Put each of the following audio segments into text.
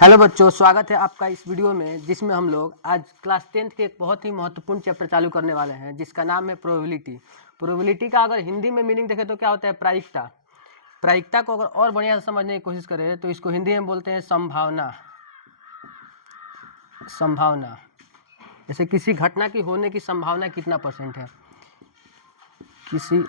Hello बच्चों, स्वागत है आपका इस वीडियो में जिसमें हम लोग आज क्लास 10th के एक बहुत ही महत्वपूर्ण चैप्टर चालू करने वाले हैं जिसका नाम है प्रोबेबिलिटी। प्रोबेबिलिटी का अगर हिंदी में मीनिंग देखें तो क्या होता है? प्रायिकता। प्रायिकता को अगर और बढ़िया से समझने की कोशिश करें तो इसको हिंदी में बोलते हैं संभावना। संभावना जैसे किसी घटना की होने की संभावना कितना % है। किसी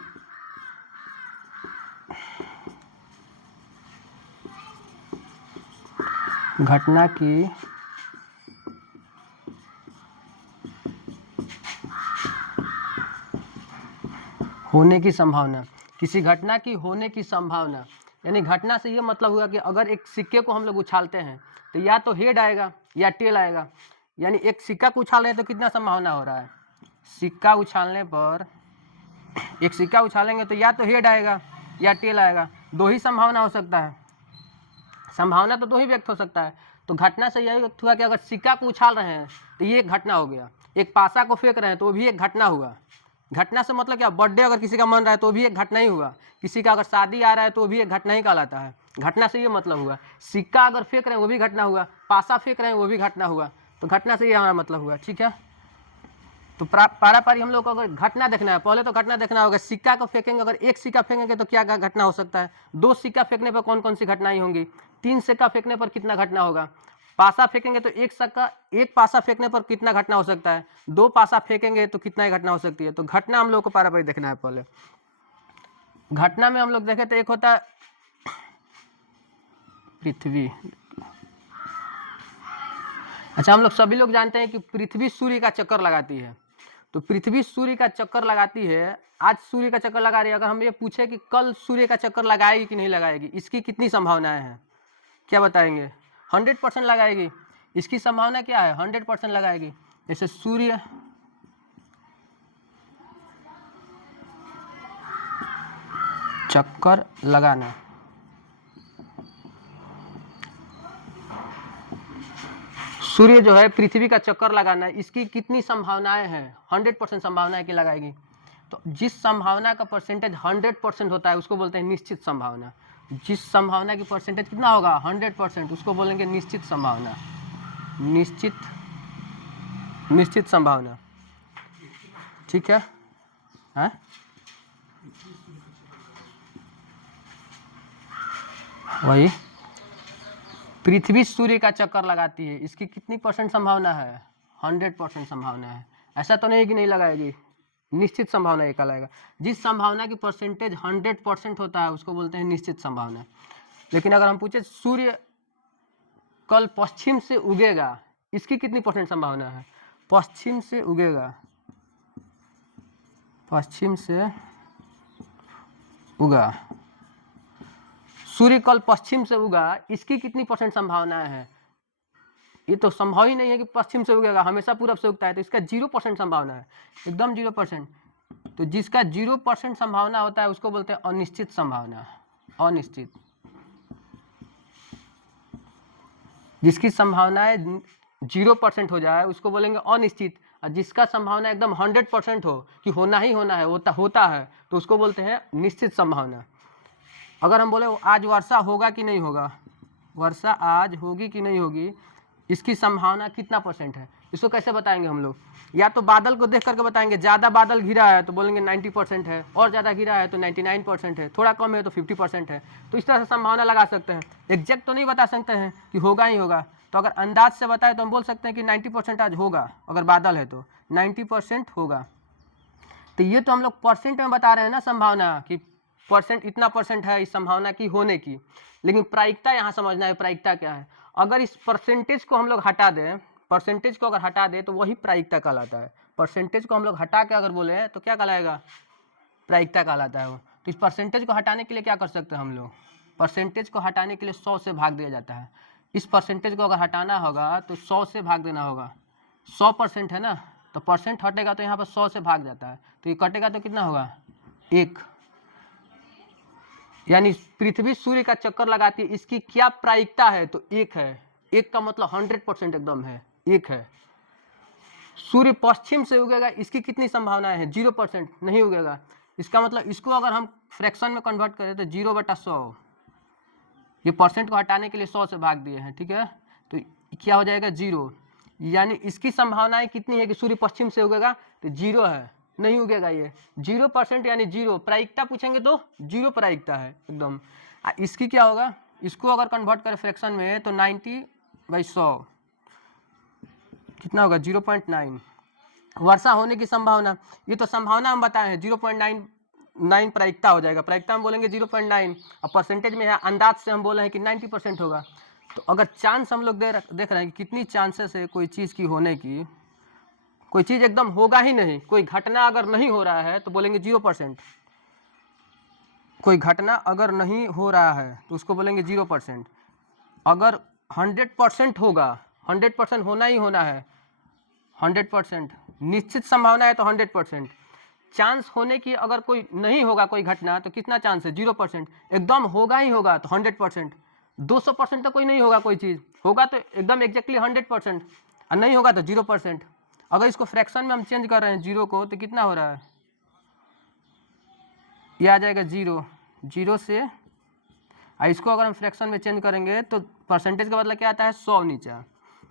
घटना की होने की संभावना, किसी घटना की होने की संभावना, यानी घटना से ये मतलब हुआ कि अगर एक सिक्के को हम लोग उछालते हैं तो या तो हेड आएगा या टेल आएगा। यानी एक सिक्का को उछाल रहे हैं तो कितना संभावना हो रहा है? सिक्का उछालने पर एक सिक्का उछालेंगे तो या तो हेड आएगा या टेल आएगा, दो ही संभावना हो सकता है। संभावना तो दो ही व्यक्त हो सकता है। तो घटना से यही व्यक्त हुआ कि अगर सिक्का को उछाल रहे हैं तो ये एक घटना हो गया, एक पासा को फेंक रहे हैं तो वो भी एक घटना हुआ। घटना से मतलब क्या? बर्थडे अगर किसी का मन रहा है तो भी एक घटना ही हुआ, किसी का अगर शादी आ रहा है तो भी एक घटना ही कहलाता है। घटना से ये मतलब हुआ। सिक्का अगर फेंक रहे हैं वो भी घटना हुआ, पासा फेंक रहे हैं वो भी घटना हुआ। तो घटना से ये हमारा मतलब हुआ। ठीक है, तो पारा पारी हम लोग को अगर घटना देखना है, पहले तो घटना देखना होगा। सिक्का को फेंकेंगे, अगर एक सिक्का फेंकेंगे तो क्या घटना हो सकता है? दो सिक्का फेंकने पर कौन कौन सी घटनाएं होंगी? तीन सिक्का फेंकने पर कितना घटना होगा? पासा फेंकेंगे तो एक पासा फेंकने पर कितना घटना हो सकता है? दो पासा फेंकेंगे तो कितना ही घटना हो सकती है। तो घटना हम लोग को पारा पारी देखना है। पहले घटना में हम लोग देखें तो एक होता है पृथ्वी। अच्छा, हम लोग सभी लोग जानते हैं कि पृथ्वी सूर्य का चक्कर लगाती है। तो पृथ्वी सूर्य का चक्कर लगाती है, आज सूर्य का चक्कर लगा रही है। अगर हम ये पूछे कि कल सूर्य का चक्कर लगाएगी कि नहीं लगाएगी, इसकी कितनी संभावनाएं हैं, क्या बताएंगे? 100% लगाएगी। इसकी संभावना क्या है? 100% लगाएगी। जैसे सूर्य चक्कर लगाना, सूर्य जो है पृथ्वी का चक्कर लगाना, इसकी कितनी संभावनाएं हैं? 100% संभावना है कि लगाएगी। तो जिस संभावना का परसेंटेज 100% होता है उसको बोलते हैं निश्चित संभावना। जिस संभावना की परसेंटेज कितना होगा? 100%, उसको बोलेंगे निश्चित संभावना। निश्चित संभावना। ठीक है, हाँ? वही पृथ्वी सूर्य का चक्कर लगाती है, इसकी कितनी % संभावना है? 100% संभावना है। ऐसा तो नहीं कि नहीं लगाएगी, निश्चित संभावना ये कहलाएगा। जिस संभावना की परसेंटेज 100% होता है उसको बोलते हैं निश्चित संभावना। लेकिन अगर हम पूछे सूर्य कल पश्चिम से उगेगा, इसकी कितनी % संभावना है? पश्चिम से उगेगा, पश्चिम से उगा, सूर्य कल पश्चिम से उगा, इसकी कितनी % संभावना है? ये तो संभव ही नहीं है कि पश्चिम से उगेगा, हमेशा पूरब से उगता है। तो इसका 0% संभावना है, एकदम 0%। तो जिसका 0% संभावना होता है उसको बोलते हैं अनिश्चित संभावना। अनिश्चित, जिसकी संभावनाएं 0% हो जाए उसको बोलेंगे अनिश्चित। और जिसका संभावना एकदम 100% हो कि होना ही होना है, होता है, तो उसको बोलते हैं निश्चित संभावना। अगर हम बोले आज वर्षा होगा कि नहीं होगा, वर्षा आज होगी कि नहीं होगी, इसकी संभावना कितना % है? इसको कैसे बताएंगे हम लोग? या तो बादल को देख करके बताएंगे, ज़्यादा बादल घिरा है तो बोलेंगे 90% है, और ज़्यादा घिरा है तो 99% है, थोड़ा कम है तो 50% है। तो इस तरह से संभावना लगा सकते हैं। एग्जैक्ट तो नहीं बता सकते हैं कि होगा ही होगा। तो अगर अंदाज से बताए तो हम बोल सकते हैं कि 90% आज होगा, अगर बादल है तो 90% होगा। तो ये तो हम लोग परसेंट में बता रहे हैं ना संभावना, कि % इतना % है इस संभावना की होने की। लेकिन प्रायिकता यहाँ समझना है, प्रायिकता क्या है। अगर इस परसेंटेज को हम लोग हटा दें, परसेंटेज को अगर हटा दें तो वही प्रायिकता कहलाता है। परसेंटेज को हम लोग हटा के अगर बोले तो क्या कहलाएगा? प्रायिकता कहलाता है वो। तो इस परसेंटेज को हटाने के लिए क्या कर सकते हैं हम लोग? परसेंटेज को हटाने के लिए 100 से भाग दिया जाता है। इस परसेंटेज को अगर हटाना होगा तो 100 से भाग देना होगा। 100% है ना, तो परसेंट हटेगा तो यहाँ पर 100 से भाग जाता है, तो ये कटेगा तो कितना होगा? 1। यानी पृथ्वी सूर्य का चक्कर लगाती है, इसकी क्या प्रायिकता है? तो 1 है। 1 का मतलब 100% एकदम है, 1 है। सूर्य पश्चिम से उगेगा, इसकी कितनी संभावना है? 0%, नहीं उगेगा। इसका मतलब इसको अगर हम फ्रैक्शन में कन्वर्ट करें तो 0/100, ये परसेंट को हटाने के लिए 100 से भाग दिए हैं। ठीक है, तो क्या हो जाएगा 0, यानी इसकी संभावनाएं कितनी है कि सूर्य पश्चिम से उगेगा, तो 0 है, नहीं उगेगा ये 0% यानी 0। प्रायिकता पूछेंगे तो 0 प्रायिकता है एकदम। इसकी क्या होगा, इसको अगर कन्वर्ट करें फ्रैक्शन में तो 90/100 कितना होगा 0.9। वर्षा होने की संभावना, ये तो संभावना हम बताए हैं 0.99 प्रायिकता हो जाएगा, प्रायिकता हम बोलेंगे 0.9 और परसेंटेज में है अंदाज से हम बोले हैं कि 90% होगा। तो अगर चांस हम लोग देख रहे हैं कि कितनी चांसेस है कोई चीज़ की होने की, कोई चीज़ एकदम होगा ही नहीं, कोई घटना अगर नहीं हो रहा है तो बोलेंगे 0%। कोई घटना अगर नहीं हो रहा है तो उसको बोलेंगे 0%। अगर 100% होगा, 100% होना ही होना है, 100% निश्चित संभावना है तो 100%। चांस होने की अगर कोई नहीं होगा कोई घटना तो कितना चांस है 0%। एकदम होगा ही होगा तो 100%। 200% तो कोई नहीं होगा, कोई चीज़ होगा तो एकदम एग्जैक्टली 100% और नहीं होगा तो 0%। अगर इसको फ्रैक्शन में हम चेंज कर रहे हैं 0 को तो कितना हो रहा है, ये आ जाएगा 0 से, इसको अगर हम फ्रैक्शन में चेंज करेंगे तो परसेंटेज का बदला क्या आता है 100 नीचा,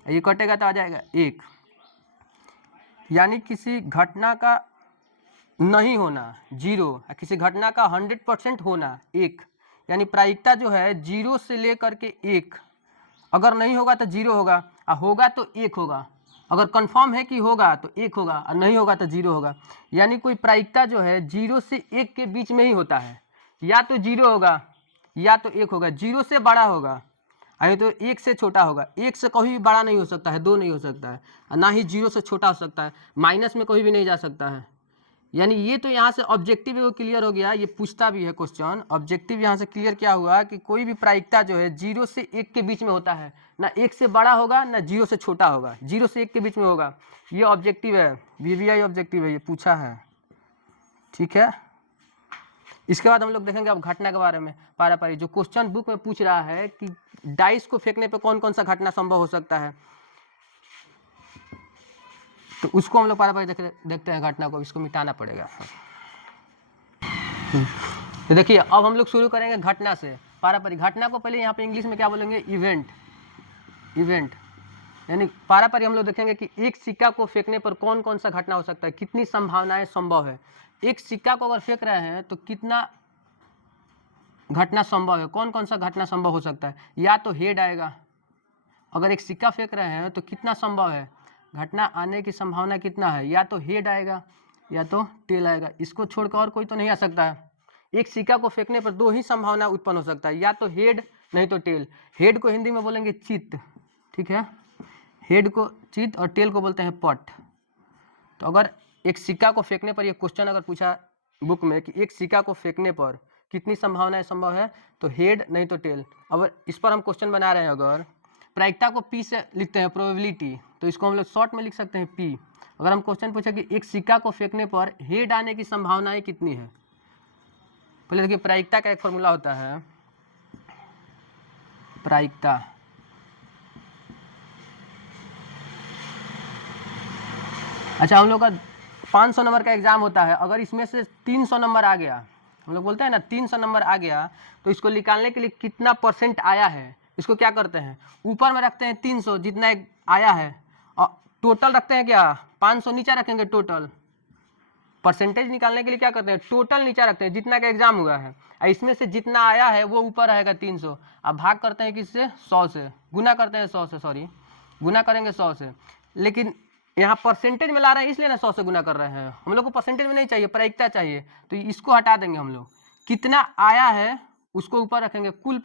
ये कटेगा तो आ जाएगा 1। यानी किसी घटना का नहीं होना 0, किसी घटना का 100% होना 1, यानी प्रायिकता जो है 0 से लेकर के 1। अगर नहीं होगा तो 0 होगा और होगा तो 1 होगा। अगर कंफर्म है कि होगा तो 1 होगा और नहीं होगा तो 0 होगा। यानी कोई प्रायिकता जो है 0 से 1 के बीच में ही होता है, या तो 0 होगा या तो 1 होगा। 0 से बड़ा होगा यानी तो 1 से छोटा होगा, 1 से कभी भी बड़ा नहीं हो सकता है, 2 नहीं हो सकता है, और ना ही 0 से छोटा हो सकता है, माइनस में कभी भी नहीं जा सकता है। यानी ये तो यहाँ से ऑब्जेक्टिव वो क्लियर हो गया, ये पूछता भी है क्वेश्चन। ऑब्जेक्टिव यहाँ से क्लियर क्या हुआ कि कोई भी प्रायिकता जो है 0 से 1 के बीच में होता है, ना 1 से बड़ा होगा ना 0 से छोटा होगा, 0 से 1 के बीच में होगा। ये ऑब्जेक्टिव है, VVI ऑब्जेक्टिव है, ये पूछा है, ठीक है। इसके बाद हम लोग देखेंगे अब घटना के बारे में पारापारी, जो क्वेश्चन बुक में पूछ रहा है कि डाइस को फेंकने पर कौन कौन सा घटना संभव हो सकता है, तो उसको हम लोग पारापारी देखते हैं घटना को। इसको मिटाना पड़ेगा। तो देखिए अब हम लोग शुरू करेंगे घटना से पारापारी। घटना को पहले यहाँ पे इंग्लिश में क्या बोलेंगे, इवेंट। यानी पारापारी हम लोग देखेंगे कि एक सिक्का को फेंकने पर कौन कौन सा घटना हो सकता है, कितनी संभावनाएं संभव है। एक सिक्का को अगर फेंक रहे हैं तो कितना घटना संभव है, कौन कौन सा घटना संभव हो सकता है। या तो हेड आएगा, अगर एक सिक्का फेंक रहे हैं तो कितना संभव है, घटना आने की संभावना कितना है, या तो हेड आएगा या तो टेल आएगा। इसको छोड़कर और कोई तो नहीं आ सकता है। एक सिक्का को फेंकने पर 2 ही संभावना उत्पन्न हो सकता है, या तो हेड नहीं तो टेल। हेड को हिंदी में बोलेंगे चित्त, ठीक है, हेड को चित्त और टेल को बोलते हैं पट। तो अगर एक सिक्का को फेंकने पर, ये क्वेश्चन अगर पूछा बुक में कि एक सिक्का को फेंकने पर कितनी संभावनाएं संभव है, तो हेड नहीं तो टेल। अगर इस पर हम क्वेश्चन बना रहे हैं, अगर प्रायिकता को P से लिखते हैं प्रोबेबिलिटी, तो इसको हम लोग शॉर्ट में लिख सकते हैं P। अगर हम क्वेश्चन पूछे कि एक सिक्का को फेंकने पर हेड आने की संभावनाएं कितनी है, पहले देखिए प्रायिकता का एक फॉर्मूला होता है, प्रायिकता अच्छा हम लोग का 500 नंबर का एग्जाम होता है। अगर इसमें से 300 नंबर आ गया, हम लोग बोलते हैं ना 300 नंबर आ गया, तो इसको निकालने के लिए कितना % आया है, इसको क्या करते हैं ऊपर में रखते हैं 300 जितना आया है, और टोटल रखते हैं क्या 500 नीचा रखेंगे। टोटल परसेंटेज निकालने के लिए क्या करते हैं, टोटल नीचा रखते हैं जितना का एग्जाम हुआ है, और इसमें से जितना आया है वो ऊपर रहेगा 300। अब भाग करते हैं किससे, 100 से, गुना करते हैं 100 से, सॉरी गुना करेंगे 100 से। लेकिन यहाँ परसेंटेज में ला रहे हैं इसलिए ना 100 से गुना कर रहे हैं, हम लोग को परसेंटेज में नहीं चाहिए, प्रायिकता चाहिए, तो इसको हटा देंगे हम लोग। कितना आया है उसको ऊपर रखेंगे, कुल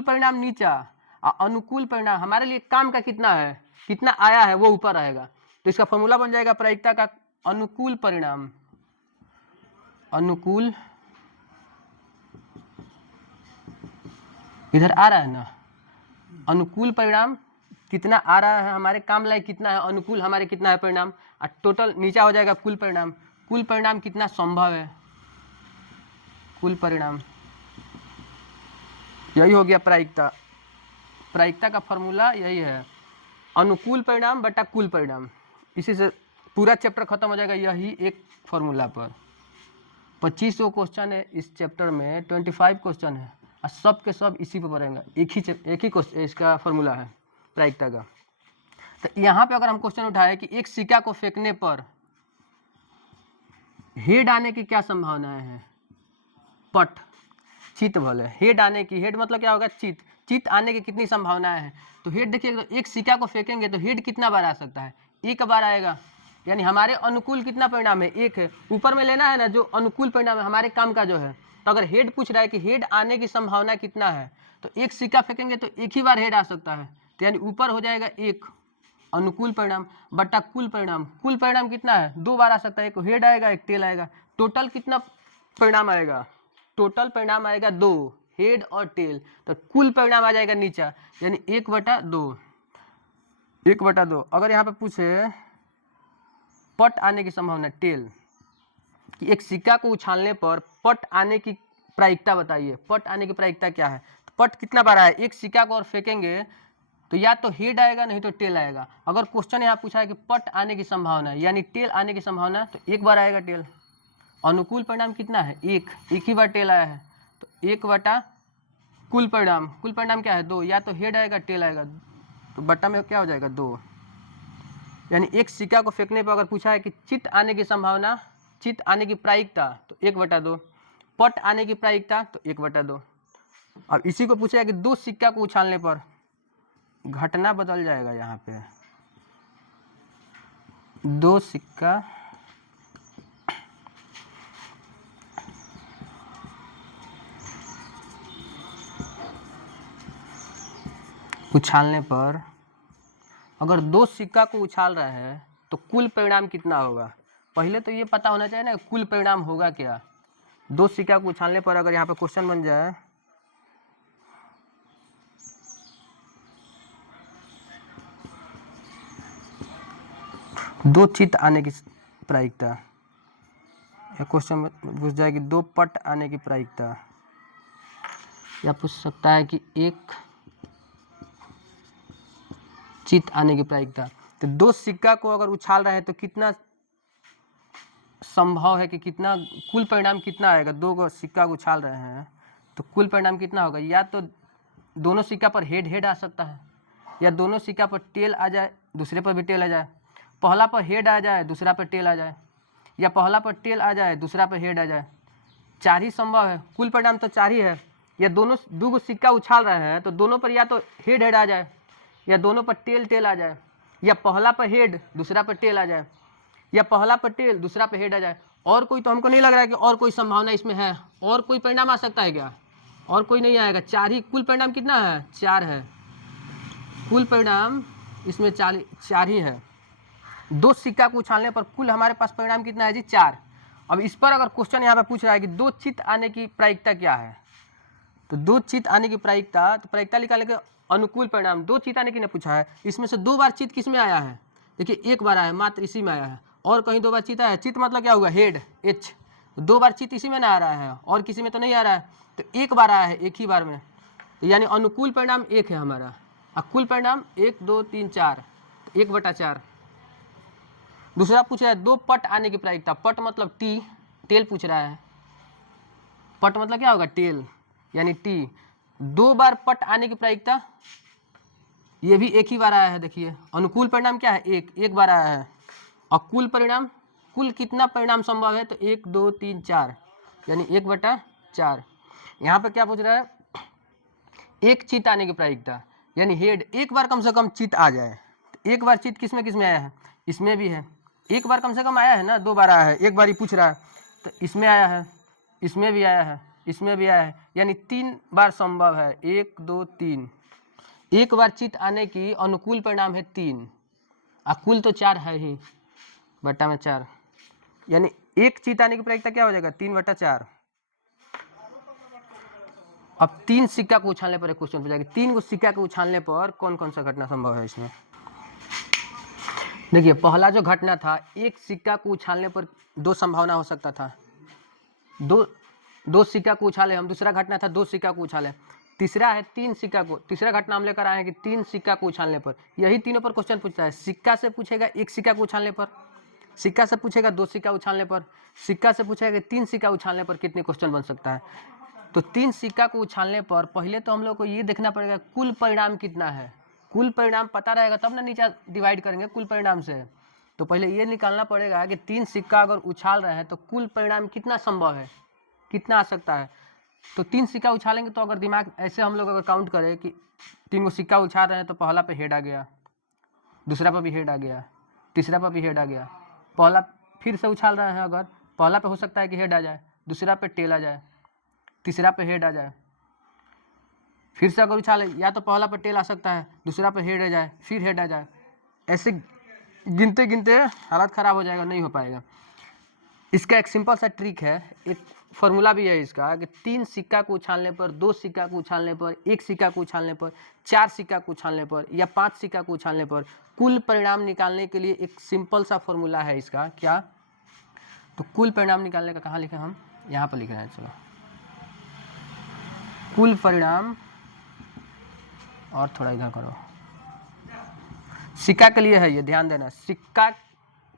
परिणाम नीचा, और अनुकूल परिणाम हमारे लिए काम का कितना है, कितना आया है वो ऊपर रहेगा। तो इसका फॉर्मूला बन जाएगा प्रायिकता का अनुकूल परिणाम, अनुकूल इधर आ रहा है ना, अनुकूल परिणाम कितना आ रहा है, हमारे काम लायक कितना है, अनुकूल हमारे कितना है परिणाम, और टोटल नीचा हो जाएगा कुल परिणाम कितना संभव है, कुल परिणाम। यही हो गया प्रायिकता का फॉर्मूला यही है, अनुकूल परिणाम बटा कुल परिणाम। इसी से पूरा चैप्टर खत्म हो जाएगा, यही एक फॉर्मूला पर। 25 क्वेश्चन है इस चैप्टर में, 25 क्वेश्चन है, और सब के सब इसी पर पढ़ेंगे, एक ही क्वेश्चन इसका फॉर्मूला है। प्रायिकता का। तो यहाँ पे अगर हम क्वेश्चन उठाए कि एक सिक्का को फेंकने पर हेड आने की क्या संभावनाएं हैं, पट चित भले हेड आने की, हेड मतलब क्या होगा चित, चित आने की कितनी संभावनाएं हैं। तो हेड देखिए, तो एक सिक्का को फेंकेंगे तो हेड कितना बार आ सकता है, एक बार आएगा, यानी हमारे अनुकूल कितना परिणाम है, एक है। ऊपर में लेना है ना जो अनुकूल परिणाम है हमारे काम का जो है। तो अगर हेड पूछ रहा है कि हेड आने की संभावना कितना है, तो एक सिक्का फेंकेंगे तो एक ही बार हेड आ सकता है, तो यानी ऊपर हो जाएगा एक अनुकूल परिणाम बटा कुल परिणाम। कुल परिणाम कितना है, दो बार आ सकता है, एक हेड आएगा एक टेल आएगा। टोटल कितना परिणाम आएगा, टोटल परिणाम आएगा दो, हेड और टेल। तो कुल परिणाम आ जाएगा नीचा, यानी 1/2, 1/2। अगर यहाँ पे पूछे पट आने की संभावना टेल, कि एक सिक्का को उछालने पर पट आने की प्रायिकता बताइए, पट आने की प्रायिकता क्या है। तो पट कितना बार आया, एक सिक्का को और फेंकेंगे तो या तो हेड आएगा नहीं तो टेल आएगा। अगर क्वेश्चन यहाँ पूछा है कि पट आने की संभावना यानी टेल आने की संभावना, तो एक बार आएगा टेल। अनुकूल परिणाम कितना है, एक ही बार टेल आया है, तो 1/, कुल परिणाम, कुल परिणाम क्या है, 2, या तो हेड आएगा टेल आएगा, तो बट्टा में क्या हो जाएगा 2। यानी एक सिक्का को फेंकने पर अगर पूछा है कि चित आने की संभावना, चित आने की प्रायिकता, तो 1/2, पट आने की प्रायिकता तो 1/2। अब इसी को पूछा है कि दो सिक्का को उछालने पर, घटना बदल जाएगा यहाँ पे, दो सिक्का उछालने पर, अगर दो सिक्का को उछाल रहा है तो कुल परिणाम कितना होगा। पहले तो ये पता होना चाहिए ना कुल परिणाम होगा क्या। दो सिक्का को उछालने पर अगर यहाँ पे क्वेश्चन बन जाए, दो चित आने की प्रायिकता, या क्वेश्चन पूछ जाए कि दो पट आने की प्रायिकता, या पूछ सकता है कि एक चित आने की प्रायिकता। तो दो सिक्का को अगर उछाल रहे हैं तो कितना संभव है कि कितना कुल परिणाम कितना आएगा। दो को सिक्का को उछाल रहे हैं तो कुल परिणाम कितना होगा, या तो दोनों सिक्का पर हेड आ सकता है, या दोनों सिक्का पर टेल आ जाए दूसरे पर भी टेल आ जाए, पहला पर हेड आ जाए दूसरा पर टेल आ जाए, या पहला पर टेल आ जाए दूसरा पर हेड आ जाए। चार ही संभव है, कुल परिणाम तो चार ही है। या दोनों दो सिक्का उछाल रहे हैं तो दोनों पर या तो हेड आ जाए, या दोनों पर टेल आ जाए, या पहला पर हेड दूसरा पर टेल आ जाए, या पहला पर टेल दूसरा पर हेड आ जाए। और कोई तो हमको नहीं लग रहा है कि और कोई संभावना इसमें है, और कोई परिणाम आ सकता है क्या, और कोई नहीं आएगा। चार ही, कुल परिणाम कितना है, चार है, कुल परिणाम इसमें चार ही है। दो सिक्का को उछालने पर कुल हमारे पास परिणाम कितना है जी, 4। अब इस पर अगर क्वेश्चन यहाँ पे पूछ रहा है कि दो चित आने की प्रायिकता क्या है, तो दो चित आने की प्रायिकता, तो प्रायिकता निकालने के अनुकूल परिणाम, दो चित आने की ने पूछा है, इसमें से दो बार चित किस में आया है, देखिए एक बार आया है, मात्र इसी में आया है, और कहीं दो बार चित आया है। चित मतलब क्या हुआ, हेड एच, दो बार चित इसी में ना आ रहा है और किसी में तो नहीं आ रहा है, तो एक बार आया है एक ही बार में, तो यानी अनुकूल परिणाम एक है हमारा, और कुल परिणाम 1 2 3 4, 1/4। दूसरा पूछ रहा है दो पट आने की प्रायिकता, पट मतलब टी, टेल पूछ रहा है, पट मतलब क्या होगा, टेल, यानी टी। दो बार पट आने की प्रायिकता, ये भी एक ही बार आया है, देखिए अनुकूल परिणाम क्या है, एक बार आया है, और कुल परिणाम, कुल कितना परिणाम संभव है, तो 1 2 3 4, यानी 1/4। यहाँ पे क्या पूछ रहा है, एक चित आने की प्रायिकता, यानी हेड एक बार कम से कम चित आ जाए। एक बार चित किस में आया है, इसमें भी है, एक बार कम से कम आया है ना, दो बार आया है, एक बार ही पूछ रहा है, तो इसमें आया है, इसमें भी आया है, इसमें भी आया है, यानी 3 बार संभव है, 1 2 3। एक बार चित आने की अनुकूल परिणाम है 3, और कुल तो 4 है ही, बट्टा में 4, यानी एक चित आने की प्रायिकता क्या हो जाएगा, 3/4। अब 3 सिक्का को उछालने पर एक क्वेश्चन पूछा कि 3 को सिक्का को उछालने पर कौन कौन सा घटना संभव है। इसमें देखिए पहला जो घटना था, एक सिक्का को उछालने पर दो संभावना हो सकता था, दो सिक्का को उछाले हम, दूसरा घटना था दो सिक्का को उछाले, तीसरा है 3 सिक्का को, तीसरा घटना हम लेकर आए हैं कि 3 सिक्का को उछालने पर। यही तीनों पर क्वेश्चन पूछता है, सिक्का से पूछेगा एक सिक्का को उछालने पर, सिक्का से पूछेगा दो सिक्का उछालने पर, सिक्का से पूछेगा 3 सिक्का उछालने पर कितने क्वेश्चन बन सकता है। तो 3 सिक्का को उछालने पर पहले तो हम लोग को ये देखना पड़ेगा कुल परिणाम कितना है, कुल परिणाम पता रहेगा तब ना नीचे डिवाइड करेंगे कुल परिणाम से। तो पहले ये निकालना पड़ेगा कि 3 सिक्का अगर उछाल रहे हैं तो कुल परिणाम कितना संभव है, कितना आ सकता है। तो 3 सिक्का उछालेंगे तो अगर दिमाग ऐसे हम लोग अगर काउंट करें कि 3 गो सिक्का उछाल रहे हैं तो पहला पे हेड आ गया, दूसरा पे भी हेड आ गया, तीसरा पे भी हेड आ गया, पहला फिर से उछाल रहे हैं अगर पहला पे हो सकता है कि हेड आ जाए, दूसरा पे टेल आ जाए, तीसरा पे हेड आ जाए, फिर से अगर उछाले या तो पहला पे टेल आ सकता है, दूसरा पे हेड आ जाए, फिर हेड आ जाए, ऐसे गिनते गिनते हालत ख़राब हो जाएगा, नहीं हो पाएगा। इसका एक सिंपल सा ट्रिक है, एक फॉर्मूला भी है इसका कि 3 सिक्का को उछालने पर, 2 सिक्का को उछालने पर, 1 सिक्का को उछालने पर, 4 सिक्का को उछालने पर या 5 सिक्का को उछालने पर कुल परिणाम निकालने के लिए एक सिंपल सा फॉर्मूला है इसका। क्या? तो कुल परिणाम निकालने का कहाँ लिखे हम? यहाँ पर लिख रहे हैं। चलो, कुल परिणाम, और थोड़ा इधर करो, सिक्का के लिए है ये, ध्यान देना। सिक्का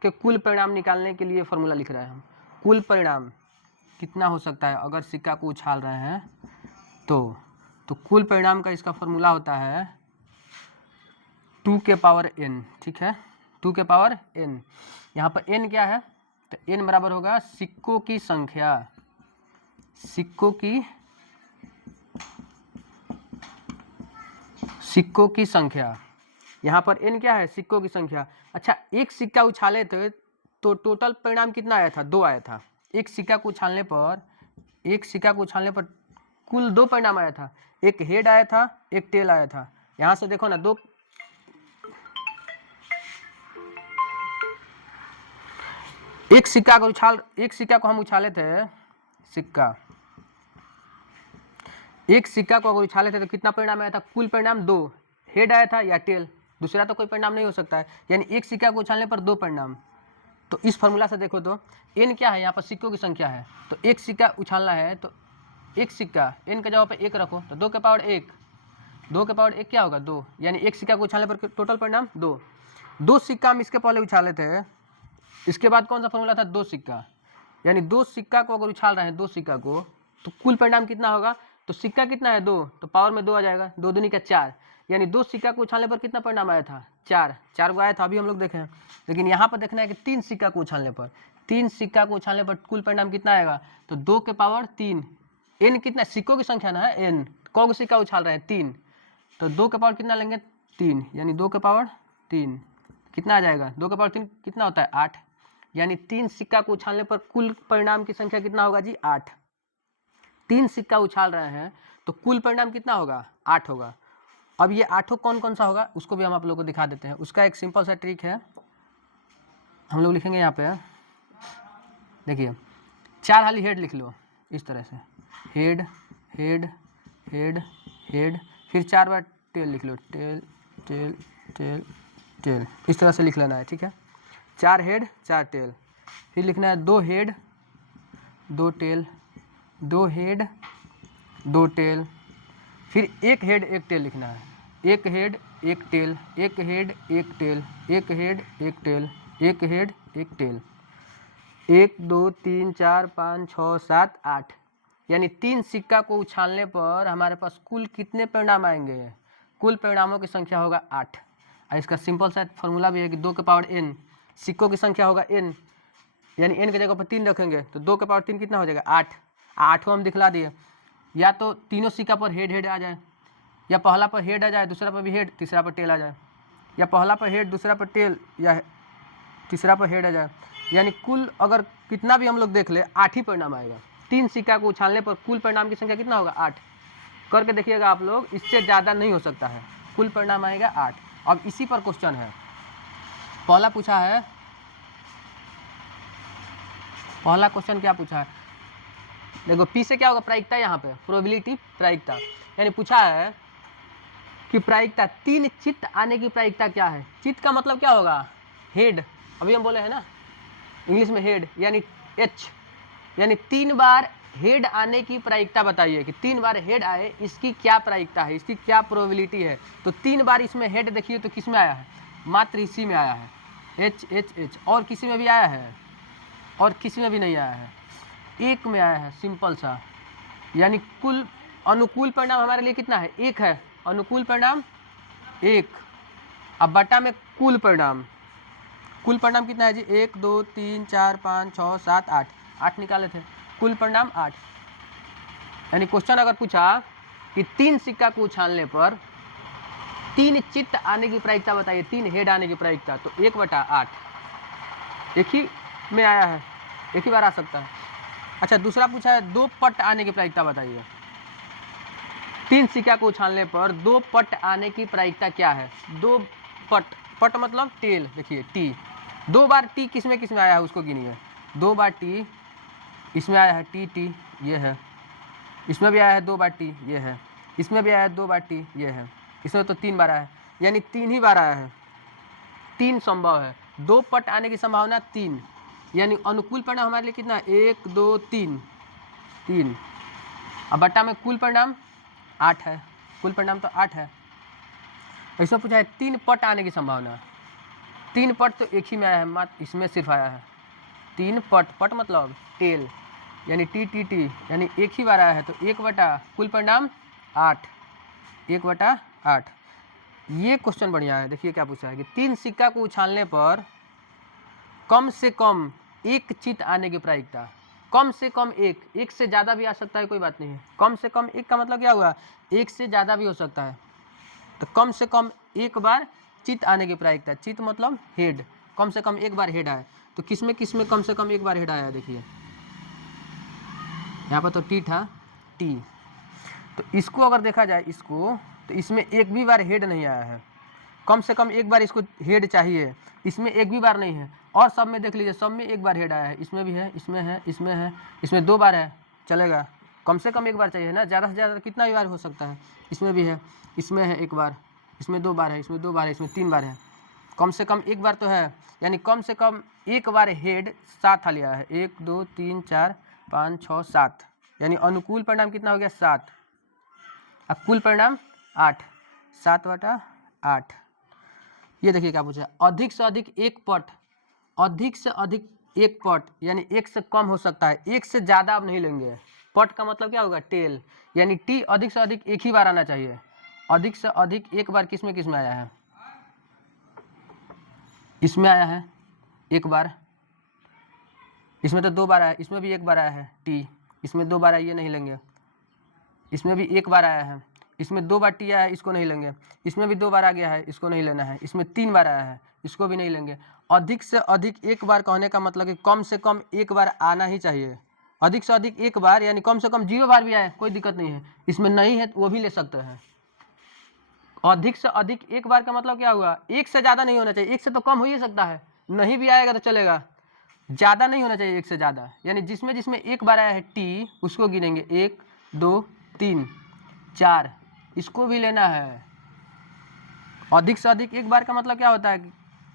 के कुल परिणाम निकालने के लिए फॉर्मूला लिख रहे हैं हम। कुल परिणाम कितना हो सकता है अगर सिक्का को उछाल रहे हैं तो कुल परिणाम का इसका फॉर्मूला होता है 2 के पावर n। ठीक है, 2 के पावर n। यहाँ पर n क्या है? तो n बराबर होगा सिक्कों की संख्या, सिक्कों की संख्या। यहाँ पर n क्या है? सिक्कों की संख्या। अच्छा, एक सिक्का उछाले थे तो टोटल परिणाम कितना आया था? 2 आया था। एक सिक्का को उछालने पर कुल 2 परिणाम आया था, एक हेड आया था, एक टेल आया था। यहाँ से देखो ना, एक सिक्का को हम उछाले थे, एक सिक्का को अगर उछाले थे तो कितना परिणाम आया था? कुल परिणाम 2, हेड आया था या टेल, दूसरा तो कोई परिणाम नहीं हो सकता है, यानी एक सिक्का को उछालने पर 2 परिणाम। तो इस फॉर्मूला से देखो तो n क्या है? यहाँ पर सिक्कों की संख्या है, तो एक सिक्का उछालना है तो एक सिक्का, n के जगह पर 1 रखो तो 2 के पावर 1, 2 के पावर 1 क्या होगा? 2, यानी एक सिक्का को उछालने पर टोटल परिणाम 2। 2 सिक्का हम इसके पहले उछाले थे, इसके बाद कौन सा फॉर्मूला था? 2 सिक्का, यानी 2 सिक्का को अगर उछाल रहे हैं, 2 सिक्का को, तो कुल परिणाम कितना होगा? तो सिक्का कितना है? 2, तो पावर में 2 आ जाएगा, 2 दूनी का 4, यानी 2 सिक्का को उछालने पर कितना परिणाम आया था? 4 को आया था, अभी हम लोग देखें। लेकिन यहाँ पर देखना है कि 3 सिक्का को उछालने पर, 3 सिक्का को उछालने पर कुल परिणाम कितना आएगा? तो 2 के पावर 3। n कितना? सिक्कों की संख्या ना है n, कौन सिक्का उछाल रहे हैं? 3, तो 2 के पावर कितना लेंगे? 3, यानी 2 के पावर 3 कितना आ जाएगा? 2 के पावर 3 कितना होता है? 8, यानी 3 सिक्का को उछालने पर कुल परिणाम की संख्या कितना होगा जी? 8। 3 सिक्का उछाल रहे हैं तो कुल परिणाम कितना होगा? 8 होगा। अब ये 8 कौन कौन सा होगा उसको भी हम आप लोगों को दिखा देते हैं। उसका एक सिंपल सा ट्रिक है, हम लोग लिखेंगे यहाँ पे, देखिए 4 हाली हेड लिख लो इस तरह से, हेड हेड हेड हेड, फिर 4 बार टेल लिख लो, टेल टेल टेल टेल, इस तरह से लिख लेना है। ठीक है, 4 हेड 4 टेल, फिर लिखना है 2 हेड 2 टेल, 2 हेड 2 टेल, फिर 1 हेड 1 टेल लिखना है, 1 head 1 tail, 1 head 1 tail, 1 head 1 tail, 1 head 1 tail, 1 2 3 4 5 6 7 8, यानी 3 सिक्का को उछालने पर हमारे पास कुल कितने परिणाम आएंगे? कुल परिणामों की संख्या होगा 8। और इसका सिंपल सा फॉर्मूला भी है कि 2 के पावर n, सिक्कों की संख्या होगा n, यानी n के जगह पर 3 रखेंगे तो 2 के पावर 3 कितना हो जाएगा? 8। 8 को हम दिखला दिए, या तो तीनों सिक्का पर हेड हेड आ जाए, या पहला पर हेड आ जाए, दूसरा पर भी हेड, तीसरा पर टेल आ जाए, या पहला पर हेड, दूसरा पर टेल, या तीसरा पर हेड आ जाए, यानी कुल अगर कितना भी हम लोग देख ले 8 ही परिणाम आएगा। 3 सिक्का को उछालने पर कुल परिणाम की संख्या कितना होगा? 8। करके देखिएगा आप लोग, इससे ज़्यादा नहीं हो सकता है, कुल परिणाम आएगा 8। अब इसी पर क्वेश्चन है, पहला पूछा है, पहला क्वेश्चन क्या पूछा है? देखो पी से क्या होगा? प्रायिकता, यहाँ पे प्रोबेबिलिटी, प्रायिकता, यानी पूछा है कि प्रायिकता 3 चित्त आने की प्रायिकता क्या है? चित्त का मतलब क्या होगा? हेड, अभी हम बोले हैं ना इंग्लिश में हेड, यानी h, यानी 3 बार हेड आने की प्रायिकता बताइए कि 3 बार हेड आए, इसकी क्या प्रायिकता है, इसकी क्या प्रोबेबिलिटी है? तो 3 बार इसमें हेड देखिए तो किस में आया है? मात्र इसी में आया है, h h h, और किसी में भी आया है? और किसी में भी नहीं आया है, एक में आया है, सिंपल सा। यानी कुल अनुकूल परिणाम हमारे लिए कितना है? 1 है अनुकूल परिणाम, 1, अब बटा में कुल परिणाम, कुल परिणाम कितना है जी 1 2 3 4 5 6 7 8, 8 निकाले थे, कुल परिणाम 8। यानी क्वेश्चन अगर पूछा कि 3 सिक्का को उछालने पर 3 चित्त आने की प्रायिकता बताइए, 3 हेड आने की प्रायिकता, तो 1/8 एक ही में आया है, एक ही बार आ सकता है। अच्छा दूसरा पूछा है 2 पट आने की प्रायिकता बताइए, 3 सिक्का को उछालने पर 2 पट आने की प्रायिकता क्या है? 2 पट, पट मतलब टेल, देखिए टी, 2 बार टी किस में आया है उसको गिनिए, 2 बार टी इसमें आया है, टी टी ये है, इसमें भी आया है 2 बार टी ये है, इसमें भी आया है 2 बार टी ये है, इसमें तो 3 बार आया है, यानी 3 ही बार आया है, 3 संभव है, 2 पट आने की संभावना 3, यानी अनुकूल परिणाम हमारे लिए कितना है 1 2 3, 3, अब बट्टा में कुल परिणाम 8 है, कुल परिणाम तो 8 है। इसमें पूछा है 3 पट आने की संभावना, 3 पट तो एक ही में आया है, मात्र इसमें सिर्फ आया है 3 पट, पट मतलब टेल, यानी टी टी टी, यानी एक ही बार आया है, तो 1 बटा कुल परिणाम 8, 1/8। ये क्वेश्चन बढ़िया है, देखिए क्या पूछा है कि 3 सिक्का को उछालने पर कम से कम 1 चित आने की प्रायिकता, कम से कम 1 से ज़्यादा भी आ सकता है, कोई बात नहीं है, कम से कम 1 का मतलब क्या हुआ 1 से ज़्यादा भी हो सकता है, तो कम से कम 1 बार चित आने की प्रायिकता, चित मतलब हेड, कम से कम 1 बार हेड आए, तो किसमें कम से कम 1 बार हेड आया है, देखिए यहाँ पर तो टी था, टी, तो इसको अगर देखा जाए इसको, तो इसमें एक भी बार हेड नहीं आया है, कम से कम 1 बार इसको हेड चाहिए, इसमें एक भी बार नहीं है, और सब में देख लीजिए, सब में 1 बार हेड आया है, इसमें भी है, इसमें है, इसमें है, इसमें 2 बार है, चलेगा, कम से कम 1 बार चाहिए ना, ज़्यादा से ज़्यादा कितना भी बार हो सकता है, इसमें भी है, इसमें है 1 बार, इसमें 2 बार है, इसमें 2 बार है, इसमें 3 बार है, कम से कम 1 बार तो है, यानी कम से कम 1 बार हेड 7 लिया है, 1 2 3 4 5 6 7, यानी अनुकूल परिणाम कितना हो गया 7, अब कुल परिणाम 8, 7/8। ये देखिए क्या पूछा है, अधिक से अधिक 1 पट, अधिक से अधिक 1 पट, यानी 1 से कम हो सकता है, 1 से ज़्यादा आप नहीं लेंगे, पट का मतलब क्या होगा टेल, यानी टी अधिक से अधिक 1 ही बार आना चाहिए, अधिक से अधिक 1 बार किसमें आया है, इसमें आया है 1 बार, इसमें तो 2 बार आया, इसमें भी 1 बार आया है टी, इसमें 2 बार आया, ये नहीं लेंगे, इसमें भी 1 बार आया है, इसमें 2 बार टी आया है, इसको नहीं लेंगे, इसमें भी 2 बार आ गया है, इसको नहीं लेना है, इसमें 3 बार आया है, इसको भी नहीं लेंगे। अधिक से अधिक 1 बार कहने का मतलब कि कम से कम 1 बार आना ही चाहिए, अधिक से अधिक 1 बार, यानी कम से कम 0 बार भी आए कोई दिक्कत नहीं है, इसमें नहीं है तो वो भी ले सकते हैं। अधिक से अधिक 1 बार का मतलब क्या हुआ, 1 से ज़्यादा नहीं होना चाहिए, 1 से तो कम हो ही सकता है, नहीं भी आएगा तो चलेगा, ज़्यादा नहीं होना चाहिए 1 से ज़्यादा, यानी जिसमें 1 बार आया है टी उसको गिनेंगे, 1 2 3 4, इसको भी लेना है। अधिक से अधिक 1 बार का मतलब क्या होता है